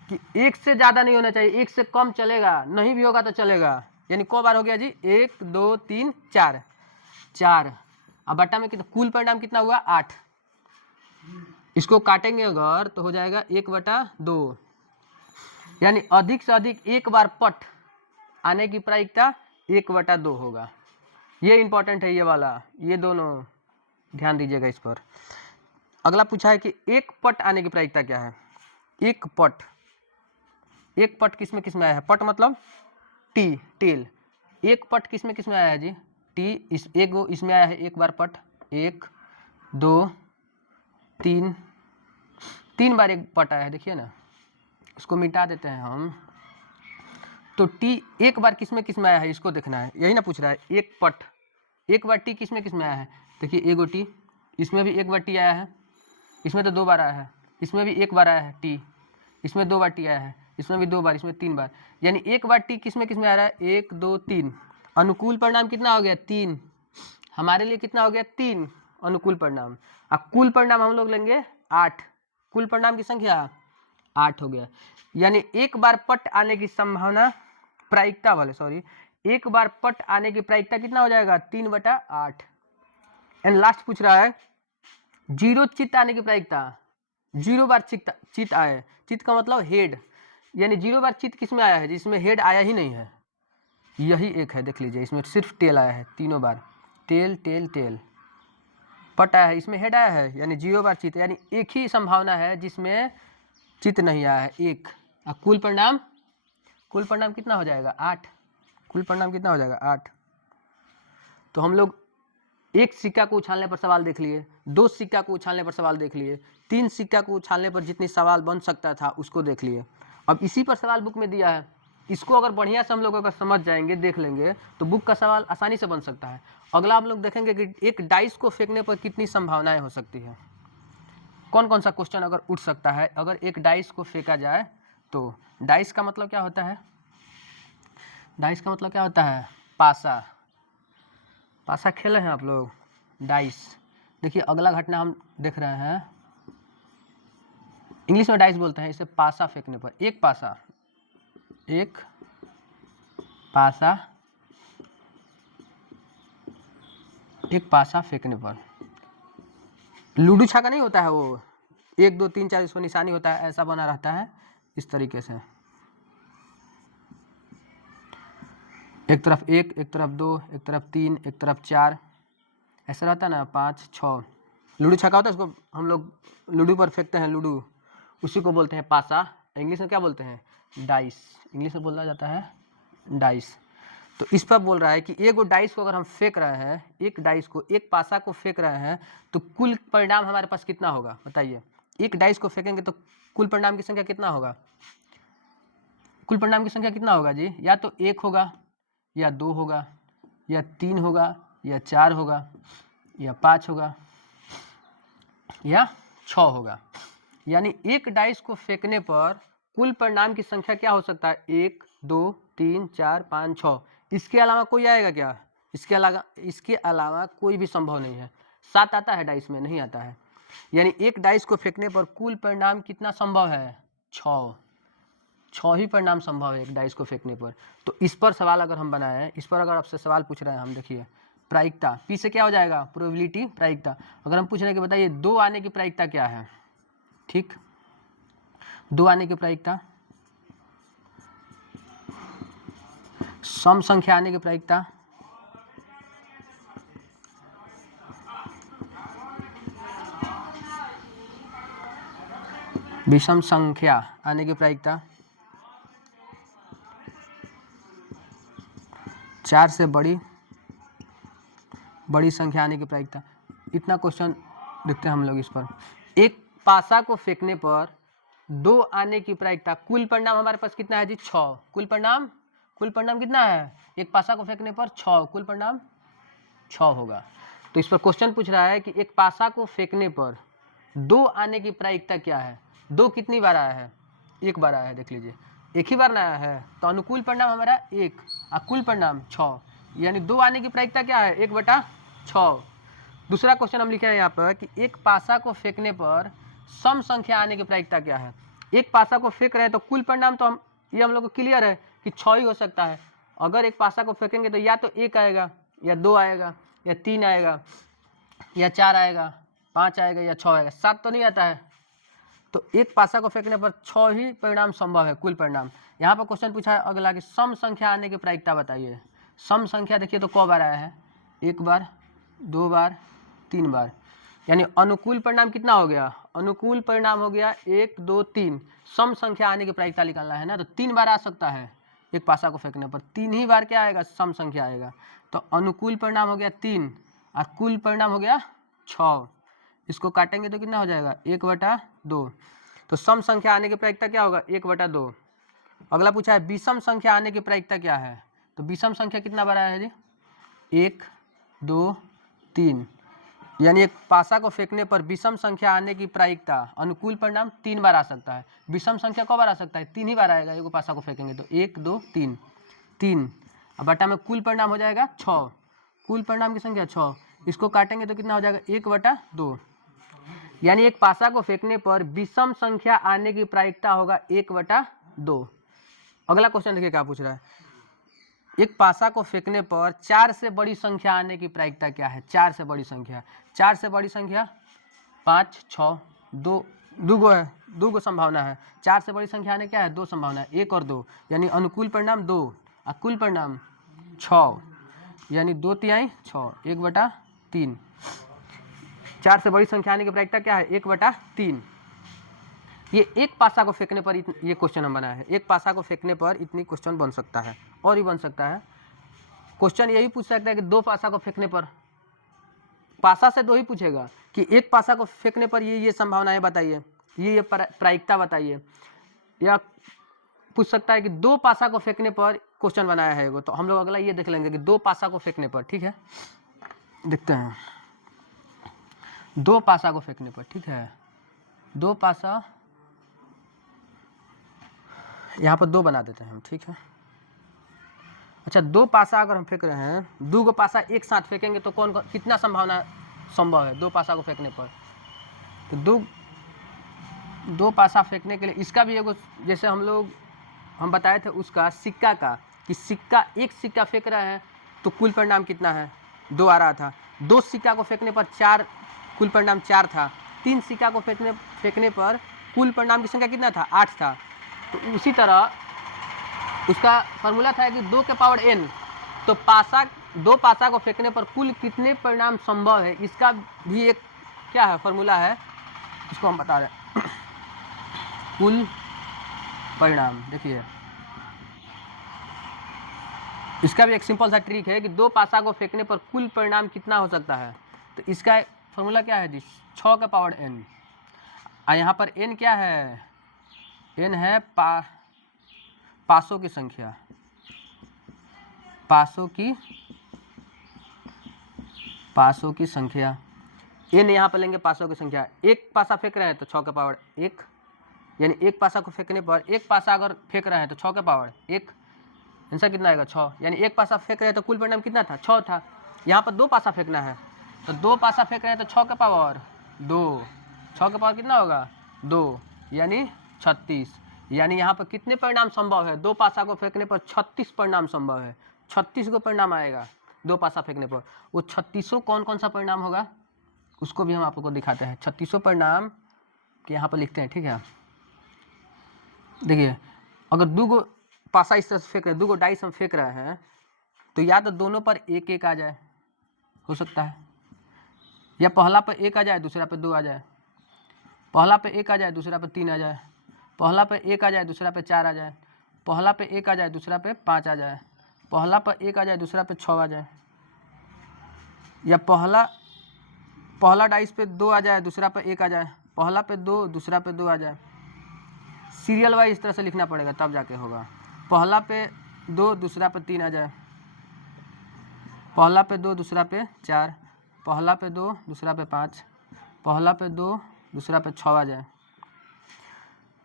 कि 1 से ज़्यादा नहीं होना चाहिए, 1 से कम चलेगा, नहीं भी होगा तो चलेगा, यानी को बार हो गया जी 1 2 3 4, 4, अब बट्टा में कितना, कुल परिणाम कितना हुआ 8, इसको काटेंगे अगर तो हो जाएगा 1/2, यानी अधिक से अधिक 1 बार पट आने की प्रायिकता 1/2 होगा, ये इंपॉर्टेंट है, ये वाला, ये दोनों ध्यान दीजिएगा इस पर। अगला पूछा है कि 1 पट आने की प्रायिकता क्या है, 1 पट, 1 पट किसमें आया है, पट मतलब टी टेल, 1 पट किसमें आया है जी टी, इस एक वो इसमें आया है 1 बार पट, 1 2 3, 3 बार 1 पट आया है, देखिए ना, उसको मिटा देते हैं हम, तो टी 1 बार किसमें आया है इसको देखना है, यही ना पूछ रहा है, 1 पट 1 बार टी किसमें आया है, देखिए एगो टी, इसमें भी 1 बार टी आया है, इसमें तो 2 बार आया है, इसमें भी 1 बार आया है टी, इसमें 2 बार टी आया है, इसमें भी 2 बार, इसमें 3 बार, यानी 1 बार टी किसमें आ रहा है, 1 2 3, अनुकूल परिणाम कितना हो गया 3, हमारे लिए कितना हो गया 3 अनुकूल परिणाम, अब कुल परिणाम हम लोग लेंगे 8, कुल परिणाम की संख्या 8 हो गया, यानी 1 बार पट आने की संभावना प्रायिकता वाले, सॉरी 1 बार पट आने की प्रायिकता कितना हो जाएगा 3/8। एंड लास्ट पूछ रहा है 0 चित्त आने की प्रायिकता, 0 बार चित्त आए, चित्त का मतलब हेड, यानी 0 बार चित्त किसमें आया है जिसमें हेड आया ही नहीं है, यही एक है, देख लीजिए इसमें सिर्फ टेल आया है, तीनों बार टेल टेल टेल, पट आया है, इसमें हेड आया है, यानी 0 बार चित्त, यानी एक ही संभावना है जिसमें चित्त नहीं आया है, एक। और कुल परिणाम कितना हो जाएगा 8। कुल परिणाम कितना हो जाएगा 8। तो हम लोग एक सिक्का को उछालने पर सवाल देख लिए, 2 सिक्का को उछालने पर सवाल देख लिए, 3 सिक्का को उछालने पर जितनी सवाल बन सकता था उसको देख लिए। अब इसी पर सवाल बुक में दिया है, इसको अगर बढ़िया से हम लोग अगर समझ जाएंगे, देख लेंगे, तो बुक का सवाल आसानी से बन सकता है। अगला हम लोग देखेंगे कि एक डाइस को फेंकने पर कितनी संभावनाएं हो सकती है, कौन कौन सा क्वेश्चन अगर उठ सकता है अगर एक डाइस को फेंका जाए। तो डाइस का मतलब क्या होता है, डाइस का मतलब क्या होता है, पासा। पासा खेले हैं आप लोग, डाइस। देखिए अगला घटना हम देख रहे हैं, इंग्लिश में डाइस बोलते हैं इसे, पासा फेंकने पर, एक पासा फेंकने पर। लूडो छक्का नहीं होता है वो, 1 2 3 4 इसको निशानी होता है, ऐसा बना रहता है इस तरीके से, एक तरफ 1, एक तरफ 2, एक तरफ 3, एक तरफ 4, ऐसा रहता है ना, 5 6। लूडो छक्का होता है, उसको हम लोग लूडो पर फेंकते हैं, लूडो, उसी को बोलते हैं पासा। इंग्लिश में क्या बोलते हैं, डाइस, इंग्लिश में बोला जाता है डाइस। तो इस पर बोल रहा है कि एक डाइस को अगर हम फेंक रहे हैं, एक डाइस को, एक पासा को फेंक रहे हैं, तो कुल परिणाम हमारे पास कितना होगा बताइए। एक डाइस को फेंकेंगे तो कुल परिणाम की संख्या कितना होगा, कुल परिणाम की संख्या कितना होगा जी, या तो 1 होगा, या 2 होगा, या 3 होगा, या 4 होगा, या 5 होगा, या 6 होगा। यानी एक डाइस को फेंकने पर कुल परिणाम की संख्या क्या हो सकता है, 1 2 3 4 5 6। इसके अलावा कोई आएगा क्या, इसके अलावा कोई भी संभव नहीं है। 7 आता है डाइस में, नहीं आता है। यानी एक डाइस को फेंकने पर कुल परिणाम कितना संभव है, 6 ही परिणाम संभव है एक डाइस को फेंकने पर। तो इस पर सवाल अगर हम बनाएं, इस पर अगर आपसे सवाल पूछ रहे हैं हम, देखिए प्रायिकता, पी से क्या हो जाएगा, प्रोबेबिलिटी, प्रायिकता। अगर हम पूछ रहे हैं कि बताइए 2 आने की प्रायिकता क्या है, ठीक, 2 आने की प्रायिकता, सम संख्या आने की प्रायिकता, विषम संख्या आने की प्रायिकता, 4 से बड़ी संख्या आने की प्रायिकता। इतना क्वेश्चन देखते हैं हम लोग इस पर। एक पासा को फेंकने पर 2 आने की प्रायिकता, कुल परिणाम हमारे पास कितना है जी, 6। कुल परिणाम कितना है, एक पासा को फेंकने पर 6, कुल परिणाम 6 होगा। तो इस पर क्वेश्चन पूछ रहा है कि एक पासा को फेंकने पर 2 आने की प्रायिकता क्या है। 2 कितनी बार आया है, 1 बार आया है, देख लीजिए, एक ही बार ना आया है, तो अनुकूल परिणाम हमारा 1 और कुल परिणाम 6, यानी 2 आने की प्रायिकता क्या है, 1/6। दूसरा क्वेश्चन हम लिखे हैं यहाँ पर कि एक पासा को फेंकने पर सम संख्या आने की प्रायिकता क्या है। एक पासा को फेंक रहे हैं तो कुल परिणाम तो हम लोग को क्लियर है कि 6 ही हो सकता है। अगर एक पासा को फेंकेंगे तो या तो 1 आएगा, या 2 आएगा, या 3 आएगा, या 4 आएगा, 5 आएगा, या 6 आएगा, 7 तो नहीं आता है। तो एक पासा को फेंकने पर 6 ही परिणाम संभव है, कुल परिणाम। यहाँ पर क्वेश्चन पूछा है अगला कि सम संख्या आने की प्रायिकता बताइए। सम संख्या देखिए तो क बार आया है, 1 बार, 2 बार, 3 बार, यानी अनुकूल परिणाम कितना हो गया, अनुकूल परिणाम हो गया 1 2 3। सम संख्या आने की प्रायिकता निकालना है ना, तो 3 बार आ सकता है एक पासा को फेंकने पर, 3 ही बार क्या आएगा, सम संख्या आएगा। तो अनुकूल परिणाम हो गया 3 और कुल परिणाम हो गया 6। इसको काटेंगे तो कितना हो जाएगा, 1/2। तो सम संख्या आने की प्रायिकता क्या होगा, 1/2। अगला पूछा है विषम संख्या आने की प्रायिकता क्या है। तो विषम संख्या कितना बार आया है जी, 1 2 3, यानी एक पासा को फेंकने पर विषम संख्या आने की प्रायिकता, अनुकूल परिणाम 3 बार आ सकता है। विषम संख्या कब बार आ सकता है, 3 ही बार आएगा। एक पासा को फेंकेंगे तो 1 2 3 अब बटा में कुल परिणाम हो जाएगा 6, कुल परिणाम की संख्या 6। इसको काटेंगे तो कितना हो जाएगा, 1/2। यानी एक पासा को फेंकने पर विषम संख्या आने की प्रायिकता होगा 1/2। अगला क्वेश्चन देखिए क्या पूछ रहा है, एक पासा को फेंकने पर 4 से बड़ी संख्या आने की प्रायिकता क्या है। 4 से बड़ी संख्या, 4 से बड़ी संख्या 5 6 2 गो है, 2 गो संभावना है। 4 से बड़ी संख्या आने क्या है, 2 संभावना है, 1 और 2, यानी अनुकूल परिणाम 2 और कुल परिणाम 6, यानी 2 तिहाई 6, 1/3। 4 से बड़ी संख्या आने की प्रायिकता क्या है? 1/3। ये एक पासा को फेंकने पर ये क्वेश्चन हम बनाए हैं। एक पासा को फेंकने पर इतनी क्वेश्चन बन सकता है, और भी बन सकता है। क्वेश्चन यही पूछ सकता है कि 2 पासा को फेंकने पर, पासा से 2 ही पूछेगा कि एक पासा को फेंकने पर ये संभावनाएं बताइए, ये प्रायिकता बताइए। या पूछ सकता है कि 2 पासा को फेंकने पर क्वेश्चन बनाया है वो, तो हम लोग अगला ये देख लेंगे कि 2 पासा को फेंकने पर। ठीक है, देखते हैं 2 पासा को फेंकने पर। ठीक है, 2 पासा, यहाँ पर 2 बना देते हैं हम। ठीक है, अच्छा 2 पासा अगर हम फेंक रहे हैं, 2 पासा एक साथ फेंकेंगे तो कौन कितना संभावना संभव है 2 पासा को फेंकने पर? तो 2 पासा फेंकने के लिए इसका भी एगो, जैसे हम बताए थे उसका सिक्का का, कि सिक्का, एक सिक्का फेंक रहे हैं तो कुल परिणाम कितना है? 2 आ रहा था। 2 सिक्का को फेंकने पर 4, कुल परिणाम 4 था। 3 सिक्का को फेंकने पर कुल परिणाम की संख्या कितना था? 8 था। तो उसी तरह उसका फॉर्मूला था कि 2 के पावर n, तो 2 पासा को फेंकने पर कुल कितने परिणाम संभव है, इसका भी एक क्या है फॉर्मूला है, इसको हम बता रहे हैं। कुल परिणाम, देखिए इसका भी एक सिंपल सा ट्रिक है कि 2 पासा को फेंकने पर कुल परिणाम कितना हो सकता है। तो इसका फॉर्मूला क्या है जी? 6 के पावर n। यहाँ पर n क्या है? n है पासों की संख्या, पासों की संख्या। n यहाँ पर लेंगे पासों की संख्या। एक पासा फेंक रहे हैं तो 6 के पावर 1, यानी एक पासा को फेंकने पर, एक पासा अगर फेंक रहे हैं तो 6 के पावर 1, आंसर कितना आएगा? 6। यानी एक पासा फेंक रहे हैं तो कुल परिणाम कितना था? 6 था। यहाँ पर 2 पासा फेंकना है, तो 2 पासा फेंक रहे हैं तो 6 के पावर 2, 6 के पावर कितना होगा? 2, यानी 36। यानी यहाँ पर कितने परिणाम संभव है? 2 पासा को फेंकने पर 36 परिणाम संभव है। 36 को परिणाम आएगा 2 पासा फेंकने पर। वो 36 कौन कौन सा परिणाम होगा उसको भी हम आप लोग को दिखाते हैं। 36 परिणाम के यहाँ पर लिखते हैं। ठीक है, देखिए अगर 2 पासा इस तरह से फेंक रहे हैं, 2 डाइस हम फेंक रहे हैं, तो या तो दोनों पर 1-1 आ जाए, हो सकता है, या पहला पर 1 आ जाए, दूसरा पर 2 आ जाए, पहला पे 1 आ जाए, दूसरा पे 3 आ जाए, पहला पे 1 आ जाए, दूसरा पे 4 आ जाए, पहला पे 1 आ जाए, दूसरा पे 5 आ जाए, पहला पे 1 आ जाए, दूसरा पे 6 आ जाए, या पहला डाइस पे 2 आ जाए, दूसरा पे 1 आ जाए, पहला पे 2, दूसरा पे 2 आ जाए। सीरियल वाइज इस तरह से लिखना पड़ेगा तब जाके होगा। पहला पे 2, दूसरा पे 3 आ जाए, पहला पे 2, दूसरा पे 4, पहला पे 2, दूसरा पे 5, पहला पे 2, दूसरा पे 6 आ जाए,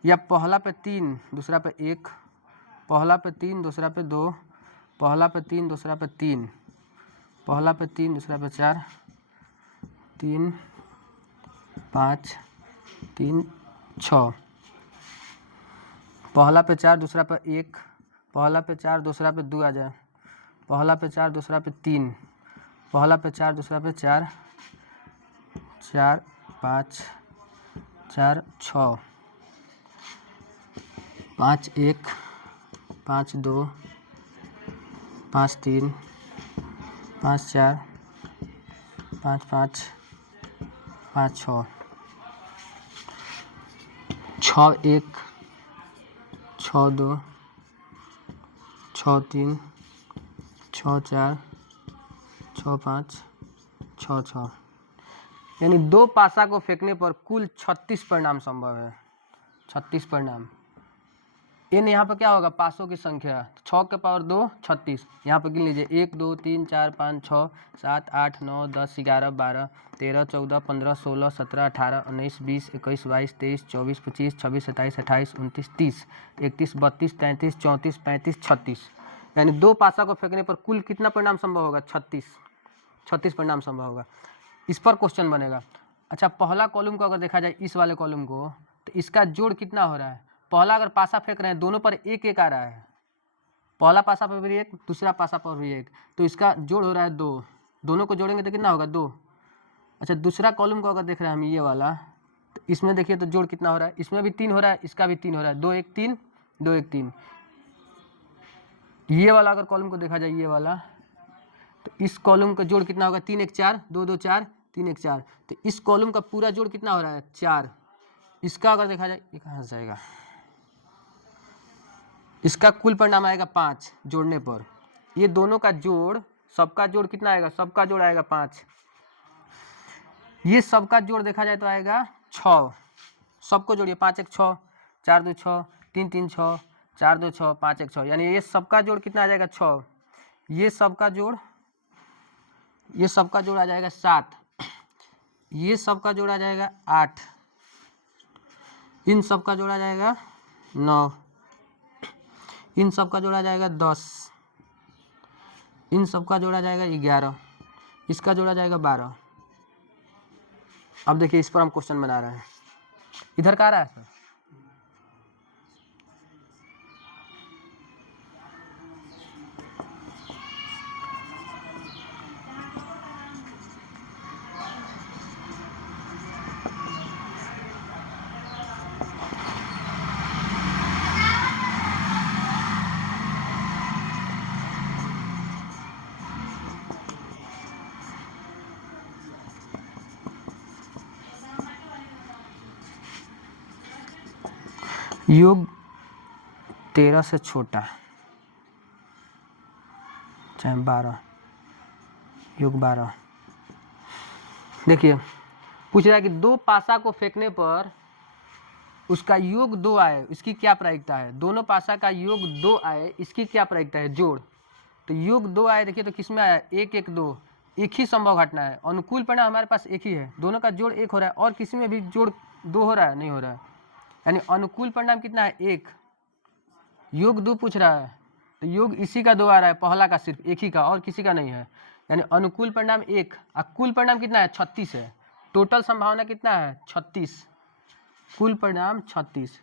या पहला पे 3, दूसरा पे 1, पहला पे 3, दूसरा पे 2, पहला पे 3, दूसरा पे 3, पहला पे 3, दूसरा पे 4, 3, 5, 3, 6, पहला पे 4, दूसरा पे 1, पहला पे 4, दूसरा पे 2 आ जाए, पहला पे 4, दूसरा पे 3, पहला पे 4, दूसरा पे 4, 4, 5, 4, 6, 5, 1, 5, 2, 5, 3, 5, 4, 5, 5, 5, 6, 6, 1, 6, 2, 6, 3, 6, 4, 6, 5, 6, 6, यानी 2 पासा को फेंकने पर कुल 36 परिणाम संभव है। 36 परिणाम। n यहाँ पर क्या होगा? पासों की संख्या, 6 के पावर 2, 36। यहाँ पर गिन लीजिए 1, 2, 3, 4, 5, 6, 7, 8, 9, 10, 11, 12, 13, 14, 15, 16, 17, 18, 19, 20, 21, 22, 23, 24, 25, 26, 27, 28, 29, 30, 31, 32, 33, 34, 35, 36, यानी 2 पासा को फेंकने पर कुल कितना परिणाम संभव होगा? 36 परिणाम संभव होगा। इस पर क्वेश्चन बनेगा। अच्छा, पहला कॉलम को अगर देखा जाए, इस वाले कॉलम को, तो इसका जोड़ कितना हो रहा है? पहला अगर पासा फेंक रहे हैं, दोनों पर 1-1 आ रहा है, पहला पासा पर भी 1, दूसरा पासा पर भी 1, तो इसका जोड़ हो रहा है 2, दोनों को जोड़ेंगे तो कितना होगा? 2। अच्छा, दूसरा कॉलम को अगर देख रहे हैं हम, ये वाला, तो इसमें देखिए तो जोड़ कितना हो रहा है? इसमें भी 3 हो रहा है, इसका भी 3 हो रहा है, 2, 1, 3, 2, 1, 3। ये वाला अगर कॉलम को देखा जाए, ये वाला, तो इस कॉलम का जोड़ कितना होगा? 3, 1, 4, 2, 2, 4, 3 1 4, तो इस कॉलम का पूरा जोड़ कितना हो रहा है 4। इसका अगर देखा जाए ये कहाँ से जाएगा, इसका कुल परिणाम आएगा 5 जोड़ने पर। ये दोनों का जोड़, सबका जोड़ कितना आएगा, सबका जोड़ आएगा 5। ये सबका जोड़ देखा जाए तो आएगा 6। सबको जोड़िए, 5 1 6, 4 2 6, 3 3 6, 4 2 6, 5 1 6, यानी ये सबका जोड़ कितना आ जाएगा 6। ये सबका जोड़ आ जाएगा 7। ये सबका जोड़ आ जाएगा 8। इन सबका जोड़ आ जाएगा 9। इन सबका जोड़ आ जाएगा 10। इन सबका जोड़ आ जाएगा 11। इसका जोड़ आ जाएगा 12। अब देखिए इस पर हम क्वेश्चन बना रहे हैं, इधर का आ रहा है सर, योग 13 से छोटा चाहे 12, योग 12। देखिए पूछ रहा है कि दो पासा को फेंकने पर उसका योग 2 आए, इसकी क्या प्रायिकता है। दोनों पासा का योग 2 आए, इसकी क्या प्रायिकता है, जोड़। तो योग 2 आए, देखिए तो किसमें आया 1 1 2, एक ही संभव घटना है। अनुकूल परिणाम हमारे पास एक ही है, दोनों का जोड़ 1 हो रहा है, और किसी में भी जोड़ 2 हो रहा है, नहीं हो रहा है। यानी अनुकूल परिणाम कितना है 1, योग 2 पूछ रहा है, तो योग इसी का 2 आ रहा है, पहला का सिर्फ एक ही का, और किसी का नहीं है। यानी अनुकूल परिणाम 1 और कुल परिणाम कितना है 36 है। टोटल संभावना कितना है 36, कुल परिणाम 36।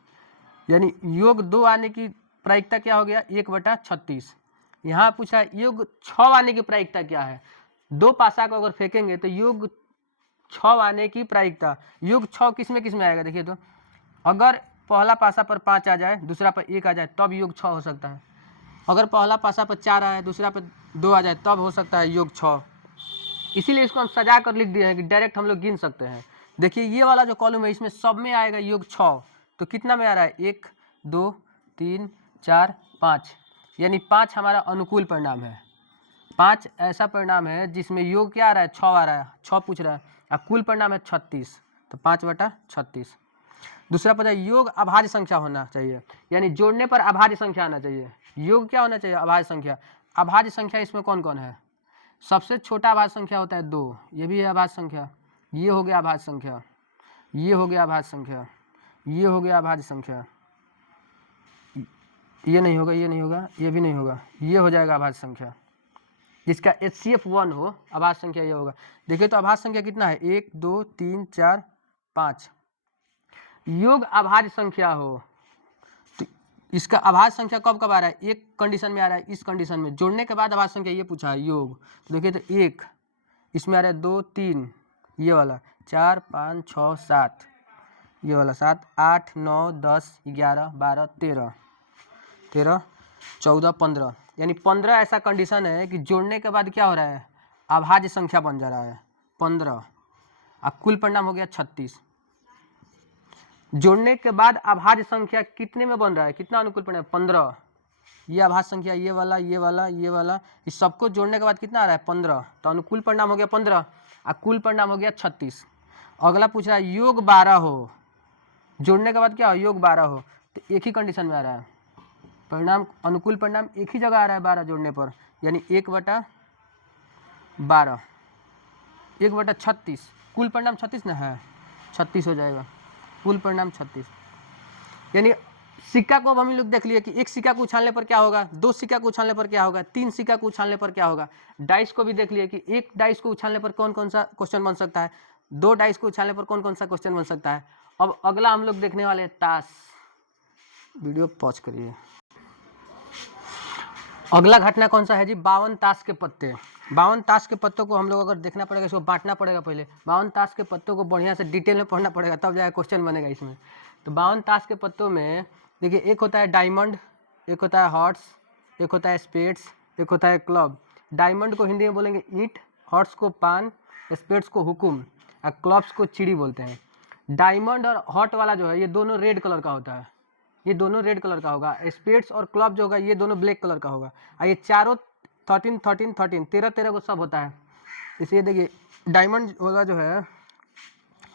यानी योग 2 आने की प्रायिकता क्या हो गया 1/36। यहाँ पूछा है योग 6 आने की प्रायिकता क्या है। दो पासा को अगर फेंकेंगे तो योग 6 आने की प्रायिकता, योग 6 किस में आएगा, देखिए तो अगर पहला पासा पर 5 आ जाए, दूसरा पर 1 आ जाए, तब योग 6 हो सकता है। अगर पहला पासा पर 4 आए, दूसरा पर 2 आ जाए, तब हो सकता है योग 6। इसीलिए इसको हम सजा कर लिख दिए हैं कि डायरेक्ट हम लोग गिन सकते हैं। देखिए ये वाला जो कॉलम है इसमें सब में आएगा योग 6, तो कितना में आ रहा है 1 2 3 4 5, यानी 5 हमारा अनुकूल परिणाम है। 5 ऐसा परिणाम है जिसमें योग क्या आ रहा है 6 आ रहा है, 6 पूछ रहा है, और कुल परिणाम है 36, तो 5/36। दूसरा पता है योग अभाज्य संख्या होना चाहिए, यानी जोड़ने पर अभाज्य संख्या आना चाहिए। योग क्या होना चाहिए अभाज्य संख्या। अभाज्य संख्या इसमें कौन कौन है, सबसे छोटा अभाज्य संख्या होता है 2, ये भी है अभाज्य संख्या, ये हो गया अभाज्य संख्या, ये हो गया अभाज्य संख्या, ये हो गया अभाज्य संख्या, ये नहीं होगा, ये नहीं होगा, ये भी नहीं होगा, ये हो जाएगा अभाज्य संख्या। जिसका HCF 1 हो अभाज्य संख्या ये होगा। देखिए तो अभाज्य संख्या कितना है 1 2 3 4 5। योग अभाज्य संख्या हो तो इसका अभाज्य संख्या कब कब आ रहा है, एक कंडीशन में आ रहा है, इस कंडीशन में जोड़ने के बाद अभाज्य संख्या ये पूछा है योग। तो देखिए तो 1 इसमें आ रहा है, 2 3 ये वाला, 4 5 6 7 ये वाला, 7 8 9 10 11 12 13 13 14 15, यानी 15 ऐसा कंडीशन है कि जोड़ने के बाद क्या हो रहा है अभाज्य संख्या बन जा रहा है 15, अब कुल परिणाम हो गया 36। जोड़ने के बाद अभाज्य संख्या कितने में बन रहा है, कितना अनुकूल परिणाम 15, ये अभाज्य संख्या ये वाला ये वाला ये वाला, इस सबको जोड़ने के बाद कितना आ रहा है 15, तो अनुकूल परिणाम हो गया 15 और कुल परिणाम हो गया 36। अगला पूछ रहा है योग 12 हो, जोड़ने के बाद क्या हो योग 12 हो, तो एक ही कंडीशन में आ रहा है परिणाम, अनुकूल परिणाम एक ही जगह आ रहा है 12 जोड़ने पर, यानी 1/12 1/36, कुल परिणाम 36 ना है, 36 हो जाएगा कुल परिणाम 36। यानी सिक्का को अब हम लोग देख लिए कि एक सिक्का को उछालने पर क्या होगा, 2 सिक्का को उछालने पर क्या होगा, 3 सिक्का को उछालने पर क्या होगा। डाइस को भी देख लिए कि एक डाइस को उछालने पर कौन कौन सा क्वेश्चन बन सकता है, 2 डाइस को उछालने पर कौन कौन सा क्वेश्चन बन सकता है। अब अगला हम लोग देखने वाले हैं ताश, वीडियो पॉज करिए। अगला घटना कौन सा है जी, 52 ताश के पत्ते। 52 ताश के पत्तों को हम लोग अगर देखना पड़ेगा, इसको बांटना पड़ेगा पहले, 52 ताश के पत्तों को बढ़िया से डिटेल में पढ़ना पड़ेगा, तब जाकर क्वेश्चन बनेगा इसमें। तो 52 ताश के पत्तों में देखिए एक होता है डायमंड, एक होता है हार्ट्स, एक होता है स्पेड्स, एक होता है क्लब। डायमंड को हिंदी में बोलेंगे ईंट हॉर्स को पान, स्पेड्स को हुकुम और क्लब्स को चिड़ी बोलते हैं। डायमंड और हॉट वाला जो है ये दोनों रेड कलर का होता है, ये दोनों रेड कलर का होगा। स्पेड्स और क्लब जो होगा ये दोनों ब्लैक कलर का होगा। और ये चारों 13 13 13 13 13 को सब होता है। इसलिए देखिए डायमंड होगा जो है,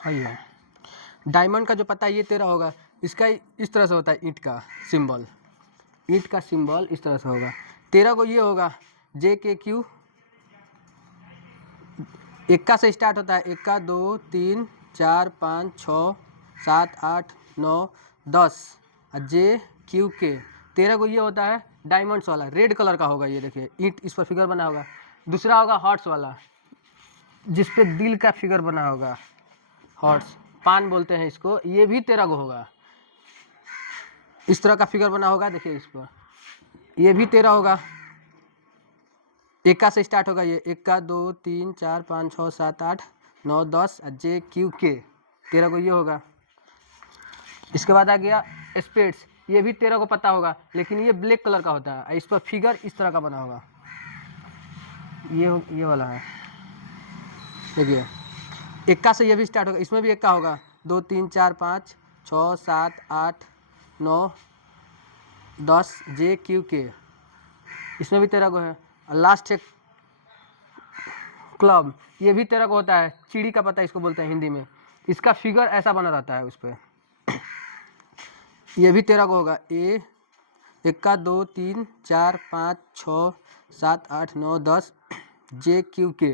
ये डायमंड का जो पता है ये 13 होगा। इसका इस तरह से होता है, ईंट का सिंबल, ईंट का सिंबल इस तरह से होगा। 13 को ये होगा JKQ, इक्का से स्टार्ट होता है, 1 2 3 4 5 6 7 8 9 10 और JQK। 13 को ये होता है डायमंड्स वाला, रेड कलर का होगा। ये देखिए ईंट, इस पर फिगर बना होगा। दूसरा होगा हॉर्स वाला, जिस पे दिल का फिगर बना होगा, हॉर्स पान बोलते हैं इसको। ये भी 13 को होगा, इस तरह का फिगर बना होगा। देखिए इस पर ये भी 13 होगा, 1 से स्टार्ट होगा। ये 1 2 3 4 5 6 7 8 9 10 JQK। 13 को ये होगा। इसके बाद आ गया स्पेड्स, ये भी 13 को पता होगा, लेकिन ये ब्लैक कलर का होता है। इस पर फिगर इस तरह का बना होगा, ये वाला है। देखिए 1 से ये भी स्टार्ट होगा, इसमें भी 1 होगा। 2 3 4 5 6 7 8 9 10 JQK, इसमें भी 13 को है। और लास्ट है क्लब, ये भी 13 को होता है। चिड़ी का पता इसको बोलते हैं हिंदी में। इसका फिगर ऐसा बना रहता है उस पर, ये भी 13 को होगा। 1 2 3 4 5 6 7 8 9 10 JQK।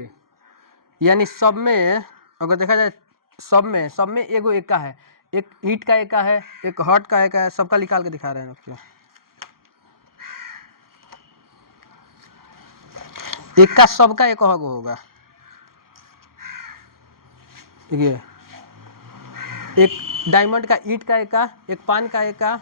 यानी सब में अगर देखा जाए, सब में एगो 1 है, एक ईंट का 1 है, एक हॉट का 1 है। सबका निकाल के दिखा रहे हैं आपको। 1 का सबका 1 होगा। देखिए एक डायमंड का, ईंट का 1, एक पान का 1,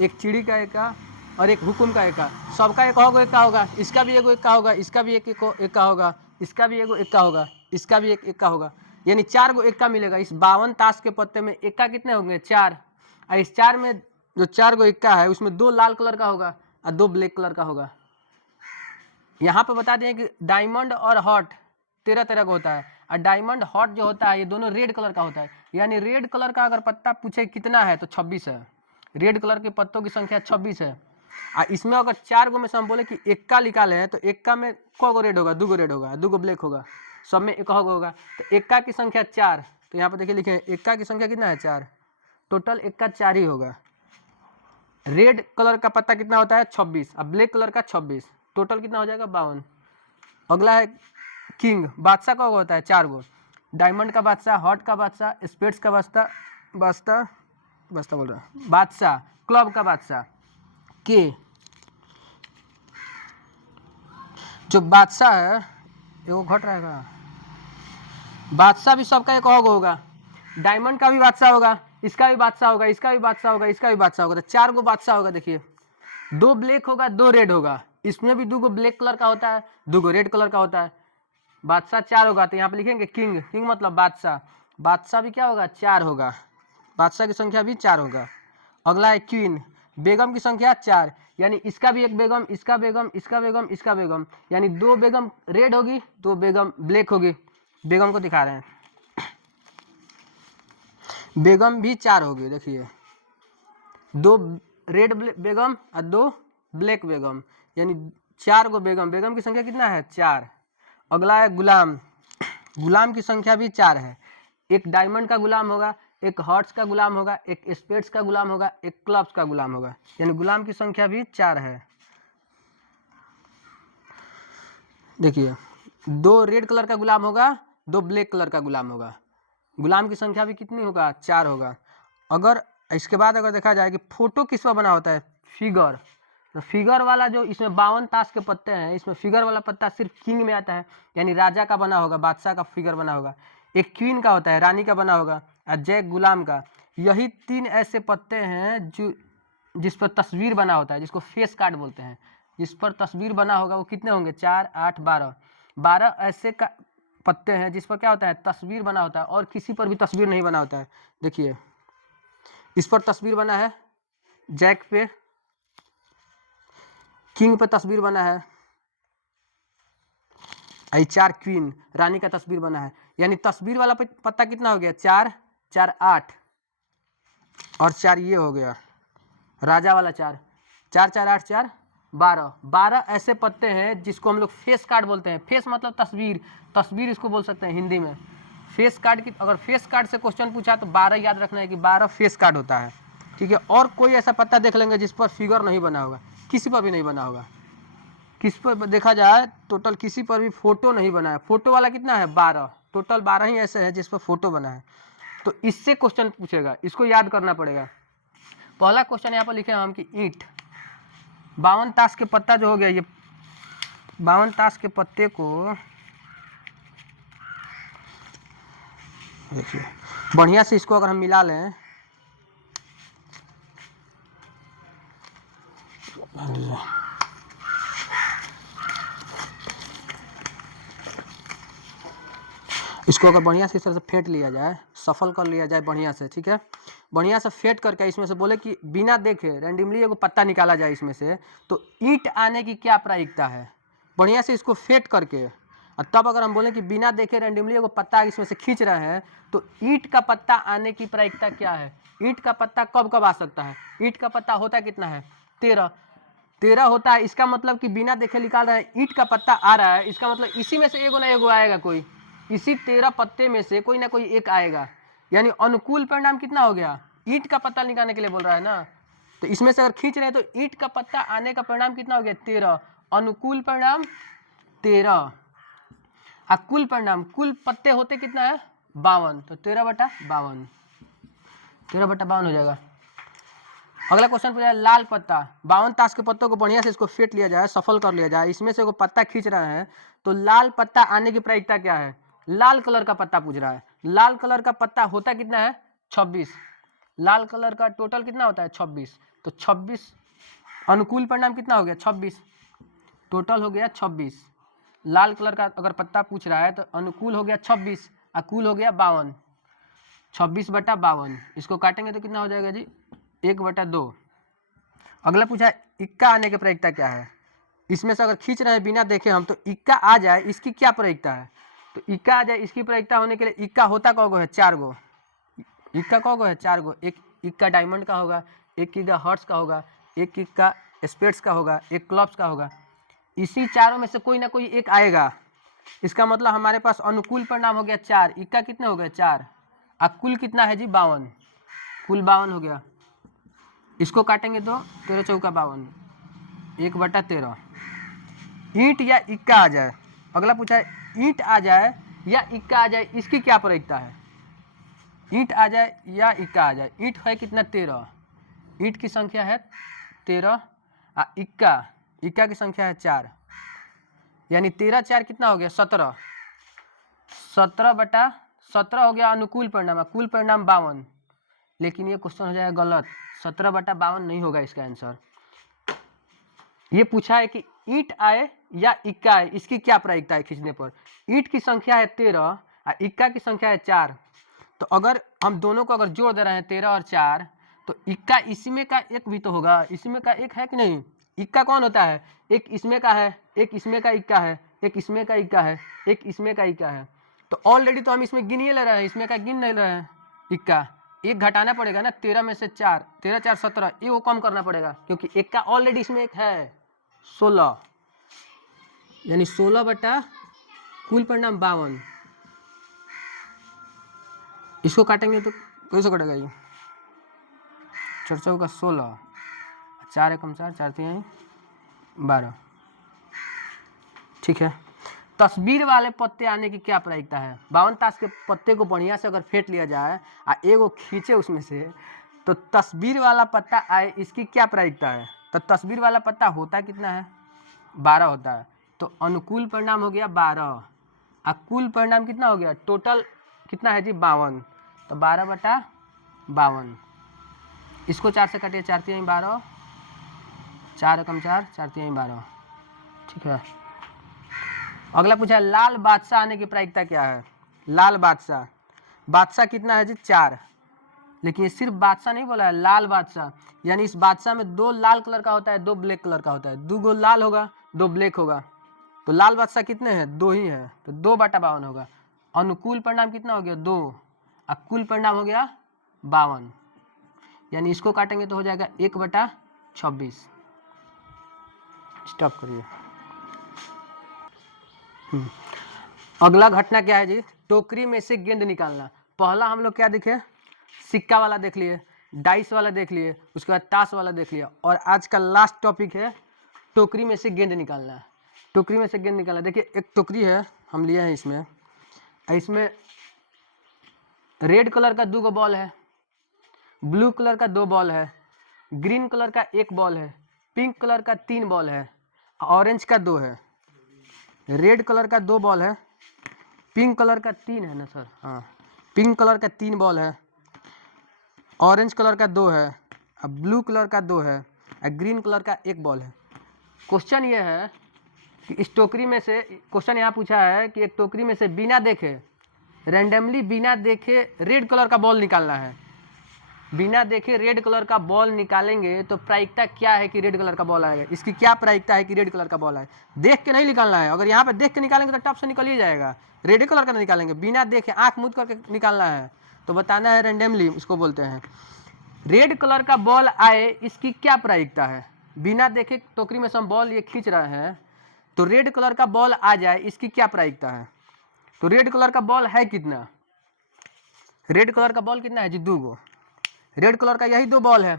एक चिड़ी का 1 और एक हुकुम का 1। सबका 1 होगा। इसका भी 1 होगा, इसका भी 1 होगा, इसका भी 1 होगा, इसका भी 1 होगा। यानी 4 को 1 मिलेगा। इस 52 ताश के पत्ते में 1 कितने होंगे? 4। और इस 4 में जो 4 को 1 है उसमें 2 लाल कलर का होगा और 2 ब्लैक कलर का होगा। यहाँ पे बता दें कि डायमंड और हॉट 13 को होता है, और डायमंड हॉट जो होता है ये दोनों रेड कलर का होता है। यानी रेड कलर का अगर पत्ता पूछे कितना है तो 26 है। रेड कलर के पत्तों की संख्या 26 है। और इसमें अगर 4 को में से हम बोले कि 1 निकाले हैं तो 1 में को रेड होगा? 2 रेड होगा, 2 ब्लैक होगा, सब में 1 होगा। तो 1 की संख्या 4। तो यहाँ पर देखिए लिखे 1 की संख्या कितना है? 4। टोटल 1 4 ही होगा। रेड कलर का पत्ता कितना होता है? 26। और ब्लैक कलर का 26। टोटल कितना हो जाएगा? 52। अगला है किंग, बादशाह का होता है 4 गो। डायमंड का बादशाह, हॉट का बादशाह, स्पेड्स का बादशाह बोल रहा है बादशाह, क्लब का बादशाह के। जो बादशाह है वो घट रहेगा। बादशाह भी सबका 1 होगा। डायमंड का भी बादशाह होगा, इसका भी बादशाह होगा, इसका भी बादशाह होगा, इसका भी बादशाह होगा। तो 4 गो बादशाह होगा। देखिए 2 ब्लैक होगा, 2 रेड होगा। इसमें भी 2 गो ब्लैक कलर का होता है, 2 गो रेड कलर का होता है। बादशाह 4 होगा तो यहाँ पे लिखेंगे किंग। किंग मतलब बादशाह। बादशाह भी क्या होगा? 4 होगा। बादशाह की संख्या भी 4 होगा। अगला है क्वीन, बेगम की संख्या 4। यानी इसका भी 1 बेगम, इसका बेगम, इसका बेगम, इसका बेगम। यानी 2 बेगम रेड होगी, 2 बेगम ब्लैक होगी। बेगम को दिखा रहे हैं, बेगम भी 4 होगी। देखिए 2 रेड बेगम और 2 ब्लैक बेगम, यानी 4 गो बेगम। बेगम की संख्या कितना है? 4। अगला है गुलाम, गुलाम की संख्या भी 4 है। एक डायमंड का गुलाम होगा, एक हॉर्स का गुलाम होगा, एक स्पेड्स का गुलाम होगा, एक क्लब्स का गुलाम होगा। यानी गुलाम की संख्या भी 4 है। देखिए 2 रेड कलर का गुलाम होगा, 2 ब्लैक कलर का गुलाम होगा। गुलाम की संख्या भी कितनी होगा? 4 होगा। अगर इसके बाद अगर देखा जाए कि फोटो किस पर बना होता है? फिगर। तो फिगर वाला जो इसमें 52 ताश के पत्ते हैं, इसमें फिगर वाला पत्ता सिर्फ किंग में आता है, यानी राजा का बना होगा, बादशाह का फिगर बना होगा। एक क्वीन का होता है, रानी का बना होगा, और जय गुलाम का। यही 3 ऐसे पत्ते हैं जो जिस पर तस्वीर बना होता है, जिसको फेस कार्ड बोलते हैं। जिस पर तस्वीर बना होगा वो कितने होंगे? 4 8 12। 12 ऐसे का पत्ते हैं जिस पर क्या होता है? तस्वीर बना होता है, और किसी पर भी तस्वीर नहीं बना होता है। देखिए इस पर तस्वीर बना है, जैक पे, किंग पे तस्वीर बना है, आई 4 क्वीन, रानी का तस्वीर बना है, यानी तस्वीर वाला पत्ता कितना हो गया 4, 4 8 और 4 ये हो गया राजा वाला 4, 4 4 8 4 12, 12 ऐसे पत्ते हैं जिसको हम लोग फेस कार्ड बोलते हैं। फेस मतलब तस्वीर, तस्वीर इसको बोल सकते हैं हिंदी में। फेस कार्ड की अगर फेस कार्ड से क्वेश्चन पूछा तो 12 याद रखना है कि 12 फेस कार्ड होता है, ठीक है। और कोई ऐसा पत्ता देख लेंगे जिस पर फिगर नहीं बना होगा, किसी पर भी नहीं बना होगा, किस पर देखा जाए टोटल किसी पर भी फोटो नहीं बना है। फोटो वाला कितना है 12, टोटल 12 ही ऐसे है जिस पर फोटो बना है। तो इससे क्वेश्चन पूछेगा, इसको याद करना पड़ेगा। पहला क्वेश्चन यहाँ पर लिखे हम कि ईंट, 52 ताश के पत्ता जो हो गया, ये 52 ताश के पत्ते को देखिए बढ़िया से, इसको अगर हम मिला लें इसको अगर बढ़िया से इस तरह से फेंट लिया जाए, सफल कर लिया जाए बढ़िया से, ठीक है। बढ़िया से फेंट करके इसमें से बोले कि बिना देखे रैंडमली एगो पत्ता निकाला जाए इसमें से, तो ईंट आने की क्या प्रायिकता है। बढ़िया से इसको फेंट करके और तब अगर हम बोले कि बिना देखे रैंडमली एगो पत्ता इसमें से खींच रहे हैं, तो ईंट का पत्ता आने की प्रायिकता क्या है। ईंट का पत्ता कब कब आ सकता है। ईंट का पत्ता होता कितना है 13, 13 होता है। इसका मतलब कि बिना देखे निकाल रहे हैं, ईंट का पत्ता आ रहा है, इसका मतलब इसी में से एगो ना एगो आएगा, कोई इसी 13 पत्ते में से कोई ना कोई एक आएगा। यानी अनुकूल परिणाम कितना हो गया, ईंट का पत्ता निकालने के लिए बोल रहा है ना, तो इसमें से अगर खींच रहे हैं तो ईंट का पत्ता आने का परिणाम कितना हो गया 13, अनुकूल परिणाम 13। और कुल परिणाम, कुल पत्ते होते कितना है 52, तो 13/52, 13/52 हो जाएगा। अगला क्वेश्चन पूछा है लाल पत्ता, 52 ताश के पत्तों को बढ़िया से इसको फेंट लिया जाए, सफल कर लिया जाए, इसमें से वो पत्ता खींच रहे हैं, तो लाल पत्ता आने की प्रायिकता क्या है। लाल कलर का पत्ता पूछ रहा है, लाल कलर का पत्ता होता कितना है 26, लाल कलर का टोटल कितना होता है 26, तो 26 अनुकूल परिणाम कितना हो गया 26, टोटल हो गया 26। लाल कलर का अगर पत्ता पूछ रहा है तो अनुकूल हो गया 26, अकुल हो गया 52, 26/52। इसको काटेंगे तो कितना हो जाएगा जी 1/2। अगला पूछा है इक्का आने की प्रायिकता क्या है। इसमें से अगर खींच रहे हैं बिना देखे हम, तो इक्का आ जाए इसकी क्या प्रायिकता है। तो इक्का आ जाए इसकी प्रायिकता होने के लिए, इक्का होता कौगो है 4 गो, इक्का कौगो है 4 गो। एक इक्का डायमंड का होगा, एक इक्का हर्ट्स का होगा, एक इक्का स्पेट्स का होगा, एक क्लब्स का होगा। इसी चारों में से कोई ना कोई एक आएगा। इसका मतलब हमारे पास अनुकूल परिणाम हो गया 4, इक्का कितने हो गए 4, और कुल कितना है जी 52, कुल 52 हो गया। इसको काटेंगे तो 13 चौका 52, 1/13। ईंट या इक्का आ जाए। अगला पूछा है ईंट आ जाए या इक्का आ जाए, इसकी क्या प्रायिकता है। ईंट आ जाए या इक्का आ जाए, ईंट है कितना 13, ईंट की संख्या है 13, और इक्का की संख्या है 4, यानी 13 4 कितना हो गया 17, 17/17 हो गया अनुकूल परिणाम, कुल परिणाम 52। लेकिन ये क्वेश्चन हो जाएगा गलत, 17/52 नहीं होगा इसका आंसर। ये पूछा है कि ईंट आए या इक्का आए, इसकी क्या प्रायिकता है खींचने पर। ईंट की संख्या है 13 और इक्का की संख्या है 4, तो अगर हम दोनों को अगर जोड़ दे रहे हैं 13 और 4, तो इक्का इसमें का एक भी तो होगा, इसमें का एक है कि नहीं। इक्का कौन होता है, एक इसमें का है, एक इसमें का इक्का है, एक इसमें का इक्का है, एक इसमें का इक्का है। तो ऑलरेडी तो हम इसमें गिनिए ले रहे हैं, इसमें का गिन नहीं रहे हैं। इक्का एक घटाना पड़ेगा ना, 13 में से 4, 13 4 17, ये वो कम करना पड़ेगा, क्योंकि एक का ऑलरेडी इसमें एक है 16, यानी 16 बटा कुल परिणाम 52। इसको काटेंगे तो कैसे कटेगा ये, 4 चौका 16, 4 एकम 4, 4 3 12, ठीक है। तस्वीर वाले पत्ते आने की क्या प्रायिकता है। 52 ताश के पत्ते को बढ़िया से अगर फेंट लिया जाए और एगो खींचे उसमें से, तो तस्वीर वाला पत्ता आए, इसकी क्या प्रायिकता है। तो तस्वीर वाला पत्ता होता कितना है 12 होता है, तो अनुकूल परिणाम हो गया 12, और कुल परिणाम कितना हो गया टोटल कितना है जी 52, तो 12/52। इसको 4 से काटिए, 4 3 12, 4 एकम 4, 4 3 12, ठीक है। अगला पूछा है लाल बादशाह आने की प्रायिकता क्या है। लाल बादशाह, बादशाह कितना है जी 4, लेकिन सिर्फ बादशाह नहीं बोला है, लाल बादशाह, यानी इस बादशाह में 2 लाल कलर का होता है, 2 ब्लैक कलर का होता है, 2 लाल होगा 2 ब्लैक होगा। तो लाल बादशाह कितने हैं, 2 ही है, तो 2/52 होगा। अनुकूल परिणाम कितना हो गया, 2, और कुल परिणाम हो गया 52, यानी इसको काटेंगे तो हो जाएगा 1/26। स्टॉप करिए। अगला घटना क्या है जी, टोकरी में से गेंद निकालना। पहला हम लोग क्या देखे, सिक्का वाला देख लिए, डाइस वाला देख लिए, उसके बाद ताश वाला देख लिया, और आज का लास्ट टॉपिक है टोकरी में से गेंद निकालना। टोकरी में से गेंद निकालना, देखिए एक टोकरी है हम लिए हैं, इसमें रेड कलर का 2 बॉल है, ब्लू कलर का 2 बॉल है, ग्रीन कलर का 1 बॉल है, पिंक कलर का 3 बॉल है, ऑरेंज का 2 है, रेड कलर का 2 बॉल है, पिंक कलर का 3 है ना सर, हाँ पिंक कलर का 3 बॉल है, ऑरेंज कलर का 2 है, और ब्लू कलर का 2 है, और ग्रीन कलर का 1 बॉल है। क्वेश्चन ये है कि इस टोकरी में से, क्वेश्चन यहाँ पूछा है कि एक टोकरी में से बिना देखे, रैंडमली बिना देखे रेड कलर का बॉल निकालना है। बिना देखे रेड कलर का बॉल निकालेंगे तो प्रायिकता क्या है कि रेड कलर का बॉल आएगा, इसकी क्या प्रायिकता है कि रेड कलर का बॉल आए। देख के नहीं निकालना है, अगर यहाँ पे देख के निकालेंगे तो टप से निकल ही जाएगा, रेड कलर का नहीं निकालेंगे, बिना देखे आंख मूंद करके निकालना है, तो बताना है रैंडमली, उसको बोलते हैं। रेड कलर का बॉल आए, इसकी क्या प्रायिकता है। बिना देखे टोकरी में से हम बॉल ये खींच रहे हैं, तो रेड कलर का बॉल आ जाए, इसकी क्या प्रायिकता है। तो रेड कलर का बॉल है कितना, रेड कलर का बॉल कितना है जी, 2 गो। रेड कलर का यही 2 बॉल है,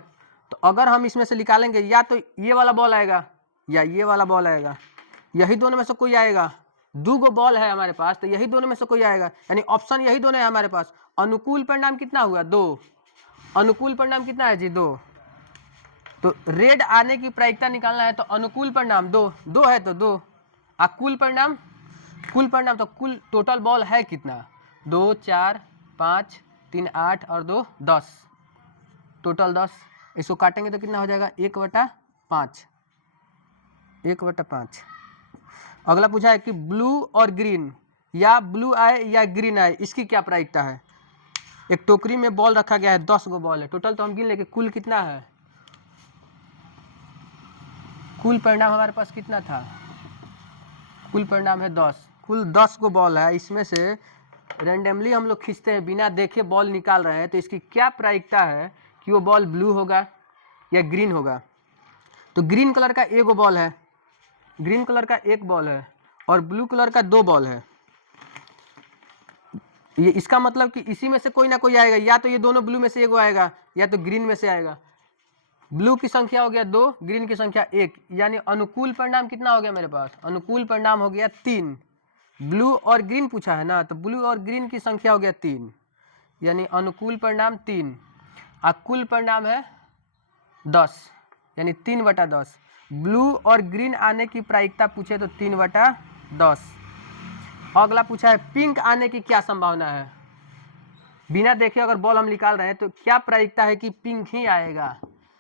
तो अगर हम इसमें से निकालेंगे, या तो ये वाला बॉल आएगा या ये वाला बॉल आएगा, यही दोनों में से कोई आएगा। 2 गो बॉल है हमारे पास, तो यही दोनों में से कोई आएगा, यानी ऑप्शन यही दोनों है हमारे पास। अनुकूल परिणाम कितना हुआ, 2। अनुकूल परिणाम कितना है जी, 2। तो रेड आने की प्रायिकता निकालना है, तो अनुकूल परिणाम 2 है तो 2, और कुल परिणाम, कुल परिणाम तो कुल टोटल बॉल है कितना, 2 4 5 3 8 और 2 10, टोटल 10। इसको काटेंगे तो कितना हो जाएगा, 1/5, 1/5। अगला पूछा है कि ब्लू और ग्रीन, या ब्लू आए या ग्रीन आए, इसकी क्या प्रायिकता है। एक टोकरी में बॉल रखा गया है, 10 गो बॉल है टोटल, तो हम गिन लेंगे कुल कितना है, कुल परिणाम हमारे पास कितना था, कुल परिणाम है 10, कुल 10 गो बॉल है, इसमें से रैंडमली हम लोग खींचते हैं, बिना देखे बॉल निकाल रहे हैं, तो इसकी क्या प्रायिकता है कि वो बॉल ब्लू होगा या ग्रीन होगा। तो ग्रीन कलर का 1 बॉल है, ग्रीन कलर का 1 बॉल है, और ब्लू कलर का 2 बॉल है। ये इसका मतलब कि इसी में से कोई ना कोई आएगा, या तो ये दोनों ब्लू में से 1 आएगा, या तो ग्रीन में से आएगा। ब्लू की संख्या हो गया 2, ग्रीन की संख्या 1, यानी अनुकूल परिणाम कितना हो गया मेरे पास, अनुकूल परिणाम हो गया 3। ब्लू और ग्रीन पूछा है ना, तो ब्लू और ग्रीन की संख्या हो गया 3, यानी अनुकूल परिणाम 3, और कुल परिणाम है 10, यानी 3/10। ब्लू और ग्रीन आने की प्रायिकता पूछे तो 3/10। अगला पूछा है पिंक आने की क्या संभावना है। बिना देखे अगर बॉल हम निकाल रहे हैं तो क्या प्रायिकता है कि पिंक ही आएगा।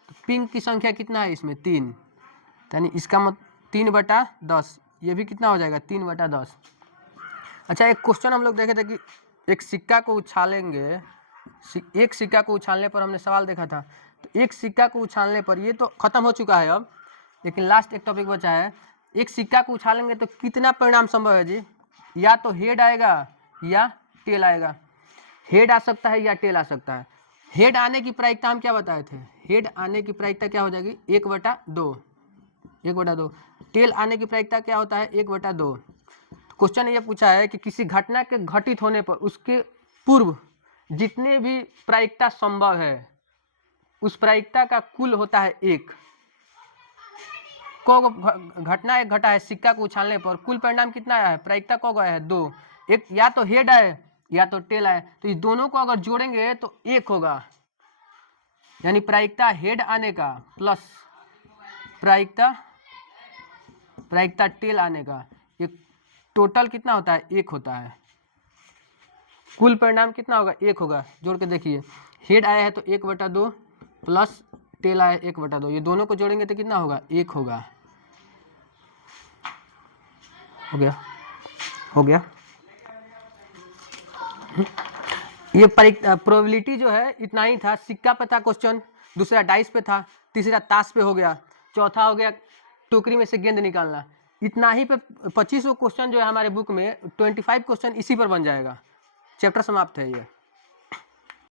तो पिंक की संख्या कितना है इसमें, 3, यानी इसका मतलब 3/10, ये भी कितना हो जाएगा, 3/10। अच्छा, एक क्वेश्चन हम लोग देखे थे कि एक सिक्का को उछालेंगे, एक सिक्का को उछालने पर हमने सवाल देखा था, तो एक सिक्का को उछालने पर, ये तो खत्म हो चुका है अब, लेकिन लास्ट एक टॉपिक बचा है। एक सिक्का को उछालेंगे तो कितना परिणाम संभव है जी, या तो हेड आएगा या टेल आएगा। हेड आ सकता है या टेल आ सकता है। हेड आने की प्रायिकता हम क्या बताए थे, हेड आने की प्रायिकता क्या हो जाएगी, 1/2, 1/2। टेल आने की प्रायिकता क्या होता है, 1/2। क्वेश्चन ये पूछा है कि किसी घटना के घटित होने पर उसके पूर्व जितने भी प्रायिकता संभव है, उस प्रायिकता का कुल होता है 1। को घटना एक घटा है सिक्का को उछालने पर, कुल परिणाम कितना आया है, प्रायिकता को आया है 2। एक या तो हेड आए या तो टेल आए, तो इस दोनों को अगर जोड़ेंगे तो 1 होगा, यानी प्रायिकता हेड आने का प्लस प्रायिकता टेल आने का, ये टोटल कितना होता है, 1 होता है। कुल परिणाम कितना होगा, 1 होगा। जोड़ के देखिए, हेड आया है तो 1/2 प्लस टेल आया 1/2, ये दोनों को जोड़ेंगे तो कितना होगा, 1 होगा। हो गया। ये प्रोबेबिलिटी जो है इतना ही था। सिक्का पे था क्वेश्चन, दूसरा डाइस पे था, तीसरा ताश पे हो गया, चौथा हो गया टोकरी में से गेंद निकालना। इतना ही पे 25 क्वेश्चन जो है हमारे बुक में 25 क्वेश्चन इसी पर बन जाएगा, चैप्टर समाप्त है ये।